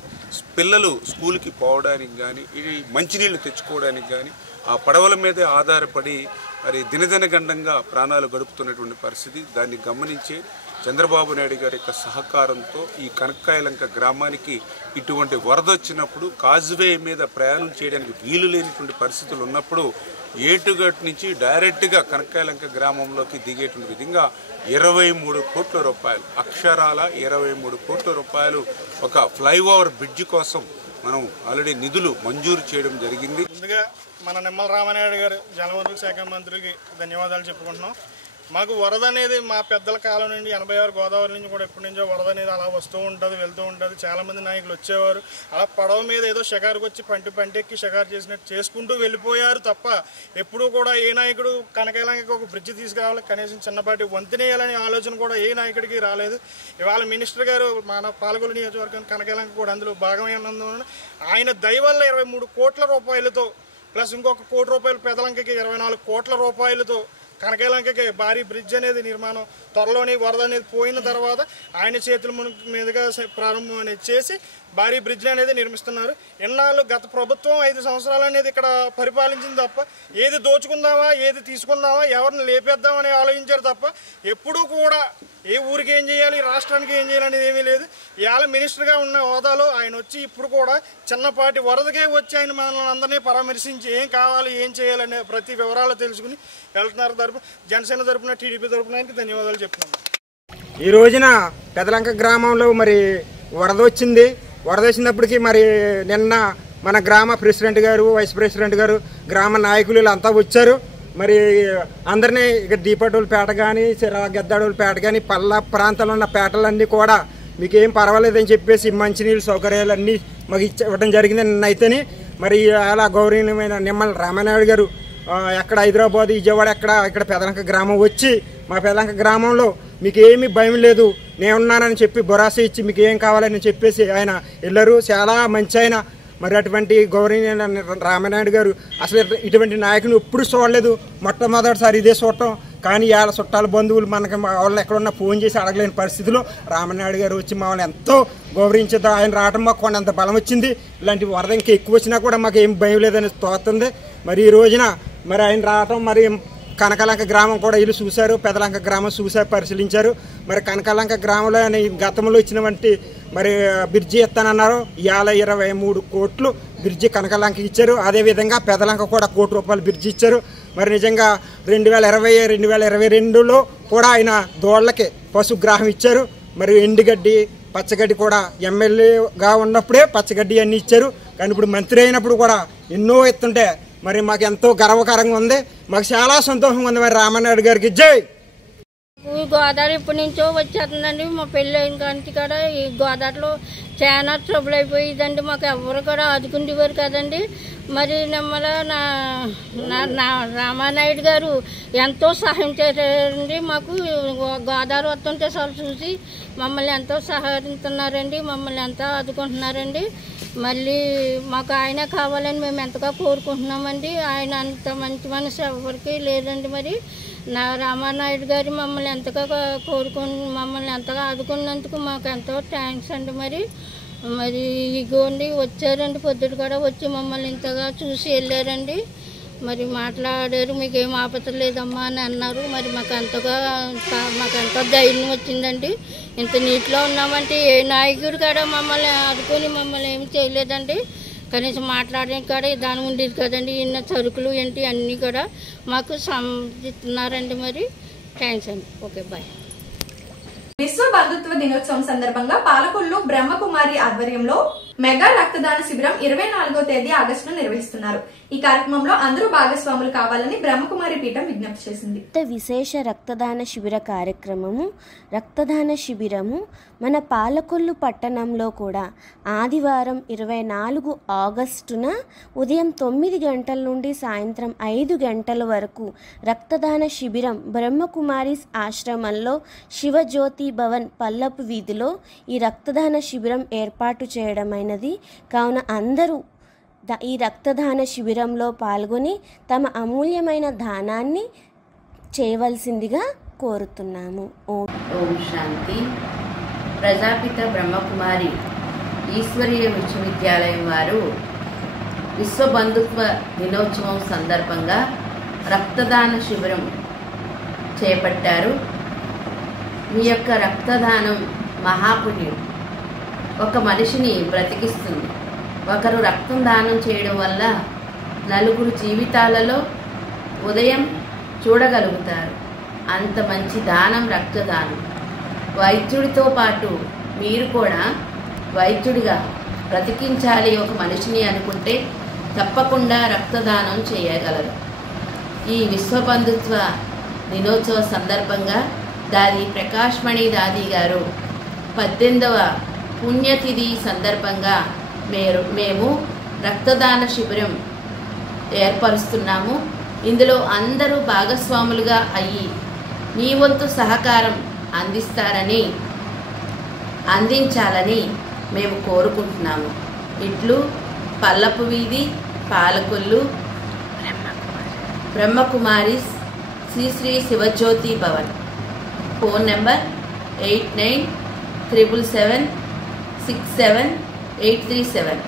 పిల్లలు స్కూల్కి పోవడానికి కానీ ఇది మంచినీళ్ళు తెచ్చుకోవడానికి కానీ ఆ పడవల మీదే ఆధారపడి మరి దినదినగండంగా ప్రాణాలు గడుపుతున్నటువంటి పరిస్థితి దాన్ని గమనించి చంద్రబాబు నాయుడు గారి యొక్క సహకారంతో ఈ కనకాయలంక గ్రామానికి ఇటువంటి వరద వచ్చినప్పుడు కాజ్వే మీద ప్రయాణం చేయడానికి వీలు లేనిటువంటి పరిస్థితులు ఉన్నప్పుడు ఏటుగట్టు నుంచి డైరెక్ట్గా కనకాయలంక గ్రామంలోకి దిగేటువంటి విధంగా 23 కోట్ల రూపాయలు అక్షరాల 23 కోట్ల రూపాయలు ఒక ఫ్లైఓవర్ బ్రిడ్జి కోసం మనం ఆల్రెడీ నిధులు మంజూరు చేయడం జరిగింది. ముందుగా మన నిమ్మల రామనాయుడు గారు జలవనరుల శాఖ మంత్రికి ధన్యవాదాలు చెప్పుకుంటున్నాం. మాకు వరద అనేది మా పెద్దల కాలం నుండి 86 గోదావరి నుంచి కూడా ఎప్పటి నుంచో వరద అనేది అలా వస్తూ ఉంటుంది వెళ్తూ ఉంటుంది. చాలామంది నాయకులు వచ్చేవారు అలా పడవ మీద ఏదో షికారుకు వచ్చి పంటెక్కి షికారు చేసినట్టు చేసుకుంటూ వెళ్ళిపోయారు తప్ప ఎప్పుడూ కూడా ఏ నాయకుడు కనకాయలంకకి ఒక బ్రిడ్జ్ తీసుకురావాలి కనీసం చిన్నపాటి వంతెనేయాలనే ఆలోచన కూడా ఏ నాయకుడికి రాలేదు. ఇవాళ మినిస్టర్ గారు మన పాలకొల్లు నియోజకవర్గం కనకాయలంక కూడా అందులో భాగమైనందువలన ఆయన దయ వల్ల 23 కోట్ల రూపాయలతో ప్లస్ ఇంకొక ₹1 కోటి పెదలంకకి 24 కోట్ల రూపాయలతో కనకాయలంకకి భారీ బ్రిడ్జ్ అనేది నిర్మాణం త్వరలోని వరద అనేది పోయిన తర్వాత ఆయన చేతుల మీదుగా ప్రారంభం అనేది చేసి భారీ బ్రిడ్జ్లు అనేది నిర్మిస్తున్నారు. ఎన్నాళ్ళు గత ప్రభుత్వం 5 సంవత్సరాలు అనేది ఇక్కడ పరిపాలించింది తప్ప ఏది దోచుకుందామా ఏది తీసుకుందామా ఎవరిని లేపేద్దామని ఆలోచించారు తప్ప ఎప్పుడూ కూడా ఏ ఊరికి ఏం చేయాలి రాష్ట్రానికి ఏం చేయాలి అనేది ఏమీ లేదు. ఇవాళ మినిస్టర్గా ఉన్న హోదాలో ఆయన వచ్చి ఇప్పుడు కూడా చిన్నపాటి వరదకే వచ్చి ఆయన మనల్ని అందరినీ పరామర్శించి ఏం కావాలి ఏం చేయాలనే ప్రతి వివరాలు తెలుసుకుని వెళ్తున్నారు. జనసేన తరపున టీడీపీ తరపున ఆయనకి ధన్యవాదాలు చెప్తున్నాను. ఈ రోజున పెదలంక గ్రామంలో మరి వరద వచ్చింది. వరద వచ్చినప్పటికీ మరి నిన్న మన గ్రామ ప్రెసిడెంట్ గారు వైస్ ప్రెసిడెంట్ గారు గ్రామ నాయకులు అంతా వచ్చారు. మరి అందరినీ ఇక దీపటోళ్ళపేట కానీ గెద్దాడోళ్ళపేట కానీ పల్ల ప్రాంతంలో ఉన్న పేటలన్నీ కూడా మీకు ఏం పర్వాలేదని చెప్పేసి మంచినీళ్ళు సౌకర్యాలన్నీ మాకు ఇవ్వడం జరిగింది. నిన్నైతేనే మరి అలా గౌరవనీయమైన నిమ్మల రామనాయుడు గారు ఎక్కడ హైదరాబాద్ విజయవాడ ఇక్కడ పెదలంక గ్రామం వచ్చి మా పెదలంక గ్రామంలో మీకు ఏమీ భయం లేదు నేనున్నానని చెప్పి భరోసా ఇచ్చి మీకు ఏం కావాలని చెప్పేసి ఆయన వెళ్ళారు. చాలా మంచి ఆయన. మరి అటువంటి గౌరవనీయ రామనాయుడు గారు అసలు ఇటువంటి నాయకుని ఎప్పుడు చూడలేదు. మొట్టమొదటిసారి ఇదే చూడటం కానీ వాళ్ళ చుట్టాల బంధువులు మనకి వాళ్ళని ఎక్కడున్నా ఫోన్ చేసి అడగలేని పరిస్థితిలో రామనాయుడు గారు వచ్చి మమ్మల్ని ఎంతో గౌరవించేది. ఆయన రావడం మాకు కొండంత బలం వచ్చింది. ఇలాంటి వరద ఇంకా ఎక్కువ వచ్చినా కూడా మాకు ఏం భయం లేదని తోస్తుంది. మరి ఈ రోజున మరి ఆయన రావటం మరి కనకలంక గ్రామం కూడా వీళ్ళు చూశారు, పెదలంక గ్రామం చూశారు, పరిశీలించారు. మరి కనకలంక గ్రామంలో గతంలో ఇచ్చినటువంటి మరి బ్రిడ్జి ఇస్తానన్నారు. ఇవాళ 23 కోట్లు బ్రిడ్జి కనకలంక ఇచ్చారు. అదేవిధంగా పెదలంక కూడా ₹1 కోటి బ్రిడ్జి ఇచ్చారు. మరి నిజంగా 2020, 2022లో కూడా ఆయన దోళ్లకి పశుగ్రాహం ఇచ్చారు. మరి ఎండుగడ్డి పచ్చగడ్డి కూడా ఎమ్మెల్యేగా ఉన్నప్పుడే పచ్చగడ్డి అన్నీ ఇచ్చారు. కానీ ఇప్పుడు మంత్రి అయినప్పుడు కూడా ఎన్నో ఇస్తుంటే మరి మాకు ఎంతో గర్వకారంగా ఉంది. మాకు చాలా సంతోషంగా ఉంది. మరి రామనాయుడు గారికి జై. ఈ గోదావరి ఇప్పటి నుంచో వచ్చేస్తుందండి. మా పెళ్ళి అయిన కాంటి కూడా ఈ గోదావరిలో చాలా ట్రబుల్ అయిపోయిందండి. మాకు ఎవరు కూడా ఆదుకుండేవారు కదండి. మరి నమ్మల నా రామానాయుడు గారు ఎంతో సహాయం చేశారండి. మాకు గోదావరి వస్తుంటే సార్ చూసి మమ్మల్ని ఎంతో సహాయిస్తున్నారండి, మమ్మల్ని ఎంతో ఆదుకుంటున్నారండి. మళ్ళీ మాకు ఆయన కావాలని మేము ఎంతగా కోరుకుంటున్నామండి. ఆయన అంత మంచి మనసు ఎవరికి లేదండి. మరి నా రామానాయుడు గారు మమ్మల్ని ఎంతగా మమ్మల్ని ఎంతగా ఆదుకున్నందుకు మాకు ఎంతో థ్యాంక్స్ అండి. మరి ఇగోండి వచ్చారండి, పొద్దుట కూడా వచ్చి మమ్మల్ని ఇంతగా చూసి వెళ్ళారండి. మరి మాట్లాడారు, మీకు ఏం ఆపద లేదమ్మా అని అన్నారు. మరి మాకు ఎంతో ధైర్యం వచ్చిందండి. ఇంత నీటిలో ఉన్నామంటే ఏ నాయకుడు కూడా మమ్మల్ని ఆదుకొని మమ్మల్ని ఏమి చేయలేదండి. కనీసం మాట్లాడడానికి కూడా దాని ఉండేది కదండి. ఇన్న సరుకులు ఏంటి అన్నీ కూడా మాకు సంధిస్తున్నారండి. మరి థ్యాంక్స్ అండి. Okay bye. విశ్వ బంధుత్వ దినోత్సవం సందర్భంగా పాలకొల్లు బ్రహ్మకుమారి ఆధ్వర్యంలో మెగా రక్తదాన శిబిరం 24వ తేదీ ఆగస్టులో నిర్వహిస్తున్నారు. ఈ కార్యక్రమంలో అందరూ భాగస్వాములు కావాలని బ్రహ్మకుమారి పీఠం విజ్ఞప్తి చేసింది. విశేష రక్తదాన శిబిర కార్యక్రమము రక్తదాన శిబిరము మన పాలకొల్లు పట్టణంలో కూడా ఆదివారం 24 ఆగస్టున ఉదయం 9 గంటల నుండి సాయంత్రం 5 గంటల వరకు రక్తదాన శిబిరం బ్రహ్మకుమారిస్ ఆశ్రమంలో శివజ్యోతి భవన్ పల్లపు వీధిలో ఈ రక్తదాన శిబిరం ఏర్పాటు చేయడమైనది. కావున అందరూ ఈ రక్తదాన శిబిరంలో పాల్గొని తమ అమూల్యమైన దానాన్ని చేయవలసిందిగా కోరుతున్నాము. ఓం శాంతి. ప్రజాపిత బ్రహ్మకుమారి ఈశ్వరీయ విశ్వవిద్యాలయం వారు విశ్వ బంధుత్వ దినోత్సవం సందర్భంగా రక్తదాన శిబిరం చేపట్టారు. మీ యొక్క రక్తదానం మహాపుణ్యం, ఒక మనిషిని బ్రతికిస్తుంది. ఒకరు రక్తం దానం చేయడం వల్ల నలుగురు జీవితాలలో ఉదయం చూడగలుగుతారు. అంత మంచి దానం రక్తదానం. వైద్యుడితో పాటు మీరు కూడా వైద్యుడిగా బ్రతికించాలి ఒక మనిషిని అనుకుంటే తప్పకుండా రక్తదానం చేయగలరు. ఈ విశ్వబంధుత్వ దినోత్సవ సందర్భంగా దాది ప్రకాష్మణి దాది గారు 18వ పుణ్యతిథి సందర్భంగా మేము రక్తదాన శిబిరం ఏర్పరుస్తున్నాము. ఇందులో అందరూ భాగస్వాములుగా అయ్యి మీ వంతు సహకారం అందించాలని మేము కోరుకుంటున్నాము. ఇట్లు పల్లపు వీధి, పాలకొల్లు, బ్రహ్మకుమారిస్ శ్రీ శ్రీ శివజ్యోతి భవన్. Phone number 8977767837.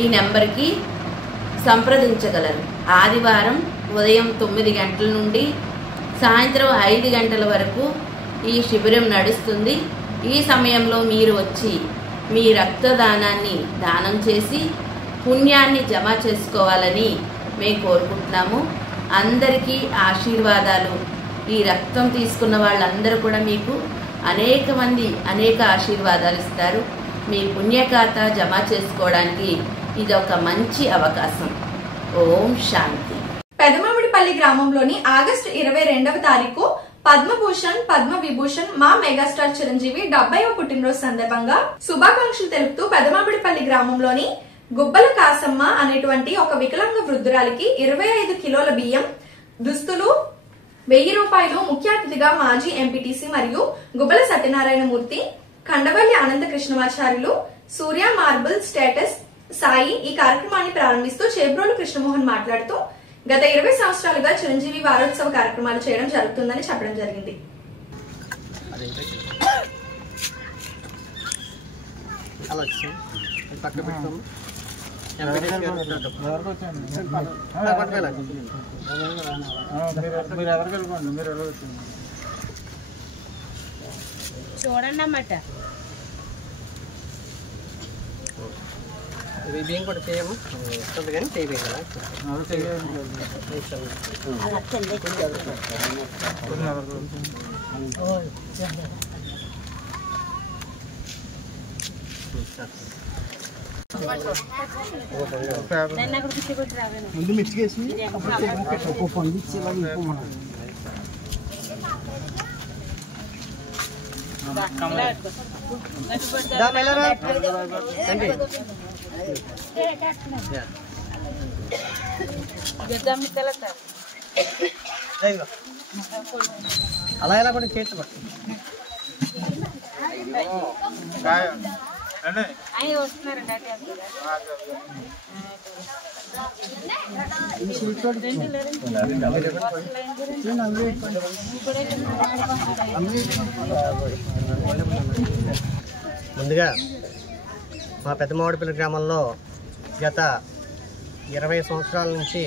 ఈ నెంబర్కి సంప్రదించగలరు. ఆదివారం ఉదయం 9 గంటల నుండి సాయంత్రం 5 గంటల వరకు ఈ శిబిరం నడుస్తుంది. ఈ సమయంలో మీరు వచ్చి మీ రక్తదానాన్ని దానం చేసి పుణ్యాన్ని జమ చేసుకోవాలని మేము కోరుకుంటున్నాము. అందరికీ ఆశీర్వాదాలు. ఈ రక్తం తీసుకున్న వాళ్ళందరూ కూడా మీకు అనేక ఆశీర్వాదాలు ఇస్తారు. మీ పుణ్యఖాతా జమ చేసుకోవడానికి ఇది ఒక మంచి అవకాశం. ఓం శాంతి. పెదమామిడిపల్లి గ్రామంలోని ఆగస్టు 22వ తారీఖు పద్మభూషణ్ పద్మ విభూషణ్ మా మెగాస్టార్ చిరంజీవి 70వ పుట్టినరోజు సందర్భంగా శుభాకాంక్షలు తెలుపుతూ పెదమామిడిపల్లి గ్రామంలోని గుబ్బల కాసమ్మ అనేటువంటి ఒక వికలాంగ వృద్ధురాలికి 25 కిలోల బియ్యం, దుస్తులు, 1000 రూపాయలు ముఖ్య అతిథిగా మాజీ ఎంపీటీసీ మరియు గుబ్బల సత్యనారాయణ మూర్తి, కండవల్లి అనంత కృష్ణమాచార్యులు, సూర్య మార్బుల్ స్టేటస్ సాయి ఈ కార్యక్రమాన్ని ప్రారంభిస్తూ చేబ్రోలు కృష్ణమోహన్ మాట్లాడుతూ గత 20 సంవత్సరాలుగా చిరంజీవి వారోత్సవ కార్యక్రమాలు చేయడం జరుగుతుందని చెప్పడం జరిగింది. చూడండి అన్నమాట బియ్యం కూడా చేయము వస్తుంది కానీ చేయలేదు కదా ముందు మిర్చికేసి పండించి అలా ఎలా కూడా చేతి ముందుగా మా పెద్దమావిడిపల్లి గ్రామంలో గత 20 సంవత్సరాల నుంచి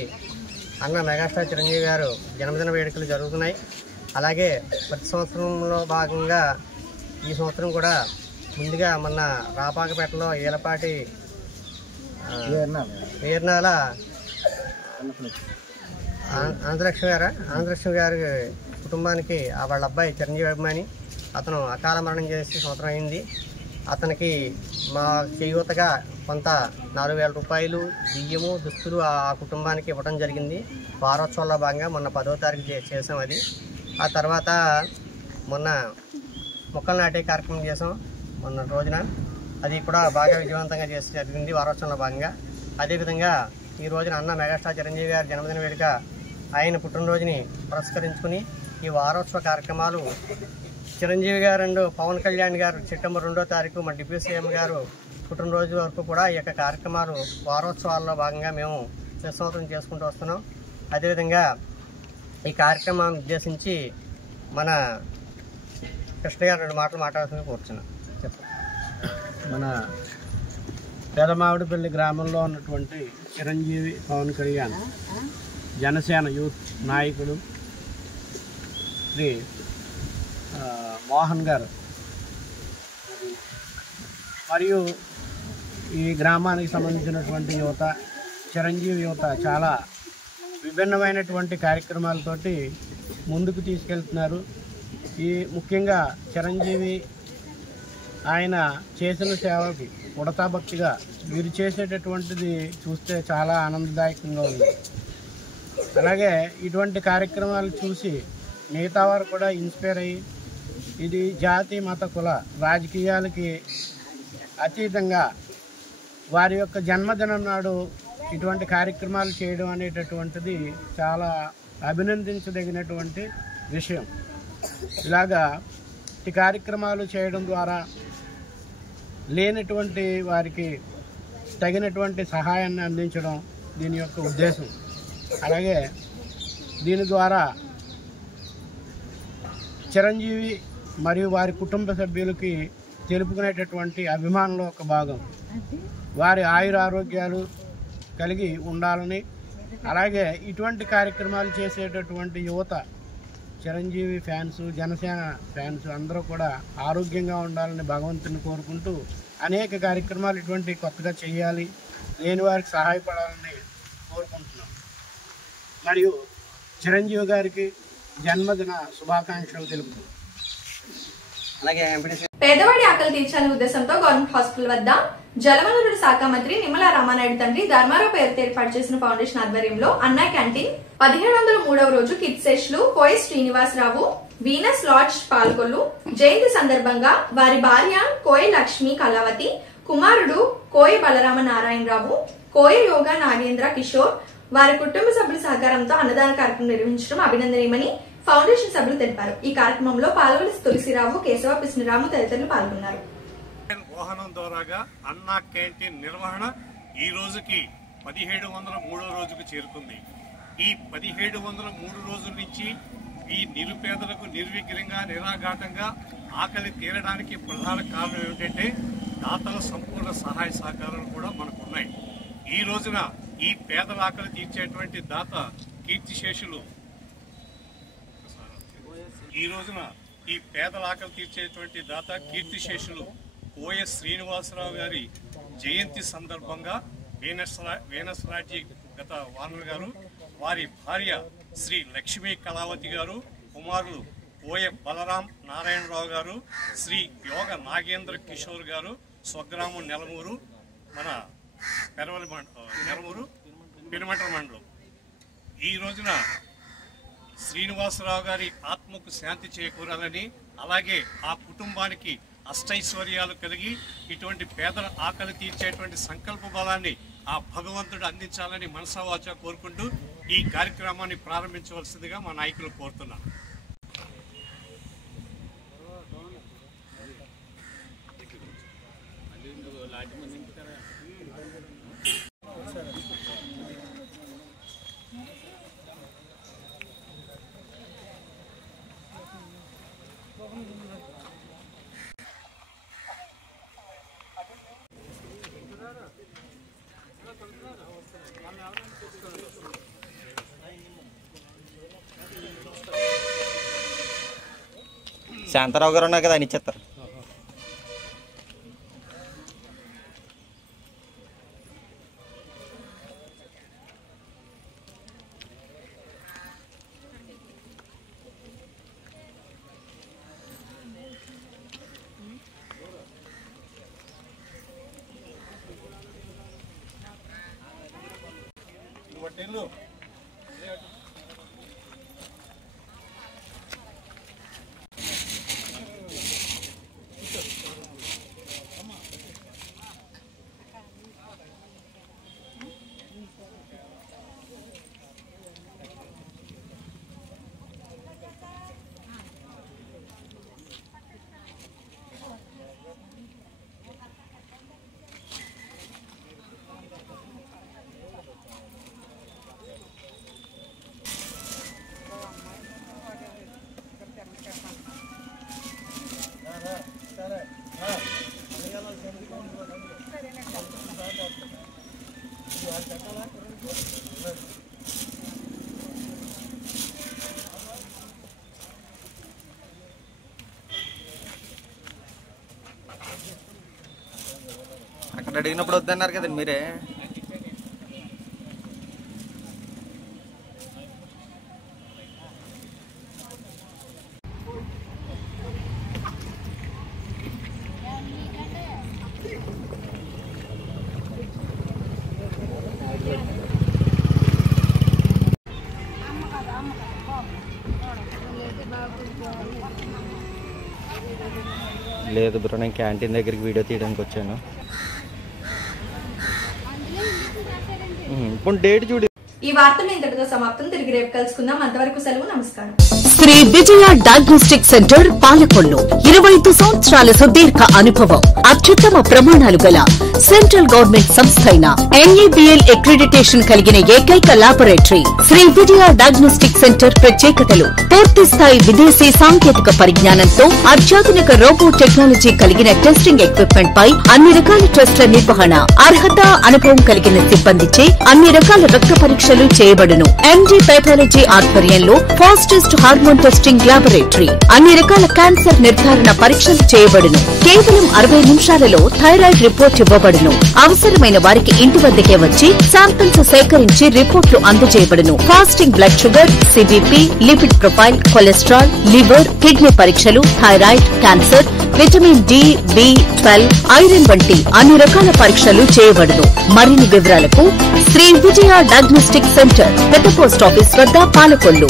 అన్న మెగాస్టార్ చిరంజీవి గారు జన్మదిన వేడుకలు జరుగుతున్నాయి. అలాగే ప్రతి సంవత్సరంలో భాగంగా ఈ సంవత్సరం కూడా ముందుగా మొన్న రాపాకపేటలో ఈలపాటి వీర్నాల ఆంధ్రలక్ష్మి గారి కుటుంబానికి వాళ్ళ అబ్బాయి చిరంజీవి అభిమాని అతను అకాల మరణం చేసి సంవత్సరం అయింది. అతనికి మా చేయూతగా కొంత 4,000 రూపాయలు బియ్యము దుస్తులు ఆ కుటుంబానికి ఇవ్వడం జరిగింది. వారోత్సవాల్లో భాగంగా మొన్న 10వ తారీఖు చేసాం అది. ఆ తర్వాత మొన్న మొక్కలు నాటే కార్యక్రమం చేసాం మొన్న రోజున. అది కూడా బాగా విజయవంతంగా చేసి జరిగింది వారోత్సవంలో భాగంగా. అదేవిధంగా ఈ రోజున అన్న మెగాస్టార్ చిరంజీవి గారి జన్మదిన వేడుక ఆయన పుట్టినరోజుని పురస్కరించుకుని ఈ వారోత్సవ కార్యక్రమాలు చిరంజీవి గారు అండ్ పవన్ కళ్యాణ్ గారు సెప్టెంబర్ 2వ తారీఖు మన డిప్యూటీ సీఎం గారు పుట్టినరోజు వరకు కూడా ఈ యొక్క కార్యక్రమాలు వారోత్సవాల్లో భాగంగా మేము ప్రతి సంవత్సరం చేసుకుంటూ వస్తున్నాం. అదేవిధంగా ఈ కార్యక్రమాన్ని ఉద్దేశించి మన కృష్ణ గారు 2 మాటలు మాట్లాడుతూ కూర్చున్నాం. చెప్పండి. మన పెదమావిడిపల్లి గ్రామంలో ఉన్నటువంటి చిరంజీవి పవన్ కళ్యాణ్ జనసేన యూత్ నాయకుడు శ్రీ మోహన్ గారు మరియు ఈ గ్రామానికి సంబంధించినటువంటి యువత చిరంజీవి యువత చాలా విభిన్నమైనటువంటి కార్యక్రమాలతోటి ముందుకు తీసుకెళ్తున్నారు. ఈ ముఖ్యంగా చిరంజీవి ఆయన చేసిన సేవకి ఉడతాభక్తిగా వీరు చేసేటటువంటిది చూస్తే చాలా ఆనందదాయకంగా ఉంది. అలాగే ఇటువంటి కార్యక్రమాలు చూసి మిగతా వారు కూడా ఇన్స్పైర్ అయ్యి ఇది జాతి మత కుల రాజకీయాలకి అతీతంగా వారి యొక్క జన్మదినం నాడు ఇటువంటి కార్యక్రమాలు చేయడం అనేటటువంటిది చాలా అభినందించదగినటువంటి విషయం. ఇలాగా ఈ కార్యక్రమాలు చేయడం ద్వారా లేనటువంటి వారికి తగినటువంటి సహాయాన్ని అందించడం దీని యొక్క ఉద్దేశం. అలాగే దీని ద్వారా చిరంజీవి మరియు వారి కుటుంబ సభ్యులకి తెలుపుకునేటటువంటి అభిమానంలో ఒక భాగం. వారి ఆయురారోగ్యాలు కలిగి ఉండాలని, అలాగే ఇటువంటి కార్యక్రమాలు చేసేటటువంటి యువత చిరంజీవి ఫ్యాన్స్ జనసేన ఫ్యాన్స్ అందరూ కూడా ఆరోగ్యంగా ఉండాలని భగవంతుని కోరుకుంటూ అనేక కార్యక్రమాలు ఇటువంటి కొత్తగా చేయాలి, లేని వారికి సహాయపడాలని కోరుకుంటున్నాం. మరియు చిరంజీవి గారికి జన్మదిన శుభాకాంక్షలు తెలుపుతున్నాం. అలాగే పేదవాడి ఆకలి తీర్చాలనే ఉద్దేశంతో గవర్నమెంట్ హాస్పిటల్ వద్ద జలవనరుల శాఖ మంత్రి నిమ్మల రామానాయుడు తండ్రి ధర్మారావు పేరుతో ఏర్పాటు చేసిన ఫౌండేషన్ ఆధ్వర్యంలో అన్నా క్యాంటీన్ 1703వ రోజు కిడ్సేష్లు కోయి శ్రీనివాసరావు వీనస్ లాడ్జ్ పాల్గొల్లు జయంతి సందర్భంగా వారి భార్య కోయి లక్ష్మి కళావతి, కుమారుడు కోయి బలరామ నారాయణరావు, కోయి యోగా నాగేంద్ర కిషోర్ వారి కుటుంబ సభ్యుల సహకారంతో అన్నదాన కార్యక్రమం నిర్వహించడం అభినందనీయమని ఫౌండేషన్ సభ్యులు తెలిపారు. ఈ కార్యక్రమంలో పాల్గొని తులసిరావు, కేశవ పిస్నిరాము తదితరులు పాల్గొన్నారు. వాహనం ద్వారాగా అన్నా క్యాంటీన్ నిర్వహణ ఈ రోజుకి 1703వ రోజుకు చేరుకుంది. ఈ 1703 రోజుల నుంచి ఈ నిరుపేదలకు నిర్విఘ్నంగా నిరాఘాటంగా ఆకలి తీరడానికి ప్రధాన కారణం ఏమిటంటే దాతల సంపూర్ణ సహాయ సహకారాలు కూడా మనకు ఉన్నాయి. ఈ రోజున ఈ పేదల ఆకలి తీర్చేటువంటి దాత కీర్తిశేషులు ఓఎస్ శ్రీనివాసరావు గారి జయంతి సందర్భంగా వీనస్రాజీ గత వానర్ గారు, వారి భార్య శ్రీ లక్ష్మీ కళావతి గారు, కుమారులు ఓఎఫ్ బలరాం నారాయణరావు గారు, శ్రీ యోగ నాగేంద్ర కిషోర్ గారు, స్వగ్రామం నెలమూరు, మన పెనుమంట్ర మండలం. ఈ రోజున శ్రీనివాసరావు గారి ఆత్మకు శాంతి చేకూరాలని, అలాగే ఆ కుటుంబానికి అష్టైశ్వర్యాలు కలిగి ఇటువంటి పేదల ఆకలి తీర్చేటువంటి సంకల్ప బలాన్ని ఆ భగవంతుడు అందించాలని మనసావాచ కోరుకుంటూ ఈ కార్యక్రమాన్ని ప్రారంభించవలసిందిగా మా నాయకులు కోరుతున్నారు. శాంతారావు గారు ఉన్నారు కదా, ఆయన ఇచ్చేస్తారు. అక్కడ అడిగినప్పుడు వద్దన్నారు కదండి మీరే. లేదు బ్రో, నేను క్యాంటీన్ దగ్గరికి వీడియో తీయడానికి వచ్చాను. ఇప్పుడు డేట్ చూడు. ఈ వార్తలు ఇంతటితో సమాప్తం. తిరిగి రేపు కలుసుకుందాం. అంతవరకు సెలవు. నమస్కారం. శ్రీ విజయ డయాగ్నోస్టిక్ సెంటర్ పాలకొల్లు 25 సంవత్సరాల సుదీర్ఘ అనుభవం, అత్యుత్తమ ప్రమాణాలు గల సెంట్రల్ గవర్నమెంట్ సంస్థ అయిన NABL అక్రిడిటేషన్ కలిగిన ఏకైక laboratory Shri Vijaya diagnostic centre. ప్రత్యేకతలు: పూర్తి స్థాయి విదేశీ సాంకేతిక పరిజ్ఞానంతో అత్యాధునిక రోబో టెక్నాలజీ కలిగిన టెస్టింగ్ ఎక్విప్మెంట్ పై అన్ని రకాల టెస్టుల నిర్వహణ, అర్హత అనుభవం కలిగిన సిబ్బందిచే అన్ని రకాల రక్త పరీక్షలు చేయబడును. MD పైథాలజీ ఆధ్వర్యంలో ఫాస్టెస్ట్ హార్మోన్ టెస్టింగ్ ల్యాబొరేటరీ, అన్ని రకాల క్యాన్సర్ నిర్ధారణ పరీక్షలు చేయబడును. కేవలం 60 నిమిషాలలో థైరాయిడ్ రిపోర్ట్ ఇవ్వబడును. అవసరమైన వారికి ఇంటి వద్దకే వచ్చి శాంపిల్స్ సేకరించి రిపోర్టులు అందజేయబడును. Fasting blood sugar, CBP, lipid profile, cholesterol, liver, kidney పరీక్షలు, thyroid, cancer, vitamin D, B12, iron వంటి అన్ని రకాల పరీక్షలు చేయబడును. మరిన్ని వివరాలకు శ్రీ విజయ డయాగ్నోస్టిక్ సెంటర్, పెద్ద పోస్ట్ ఆఫీస్ వద్ద, పాలకొల్లు.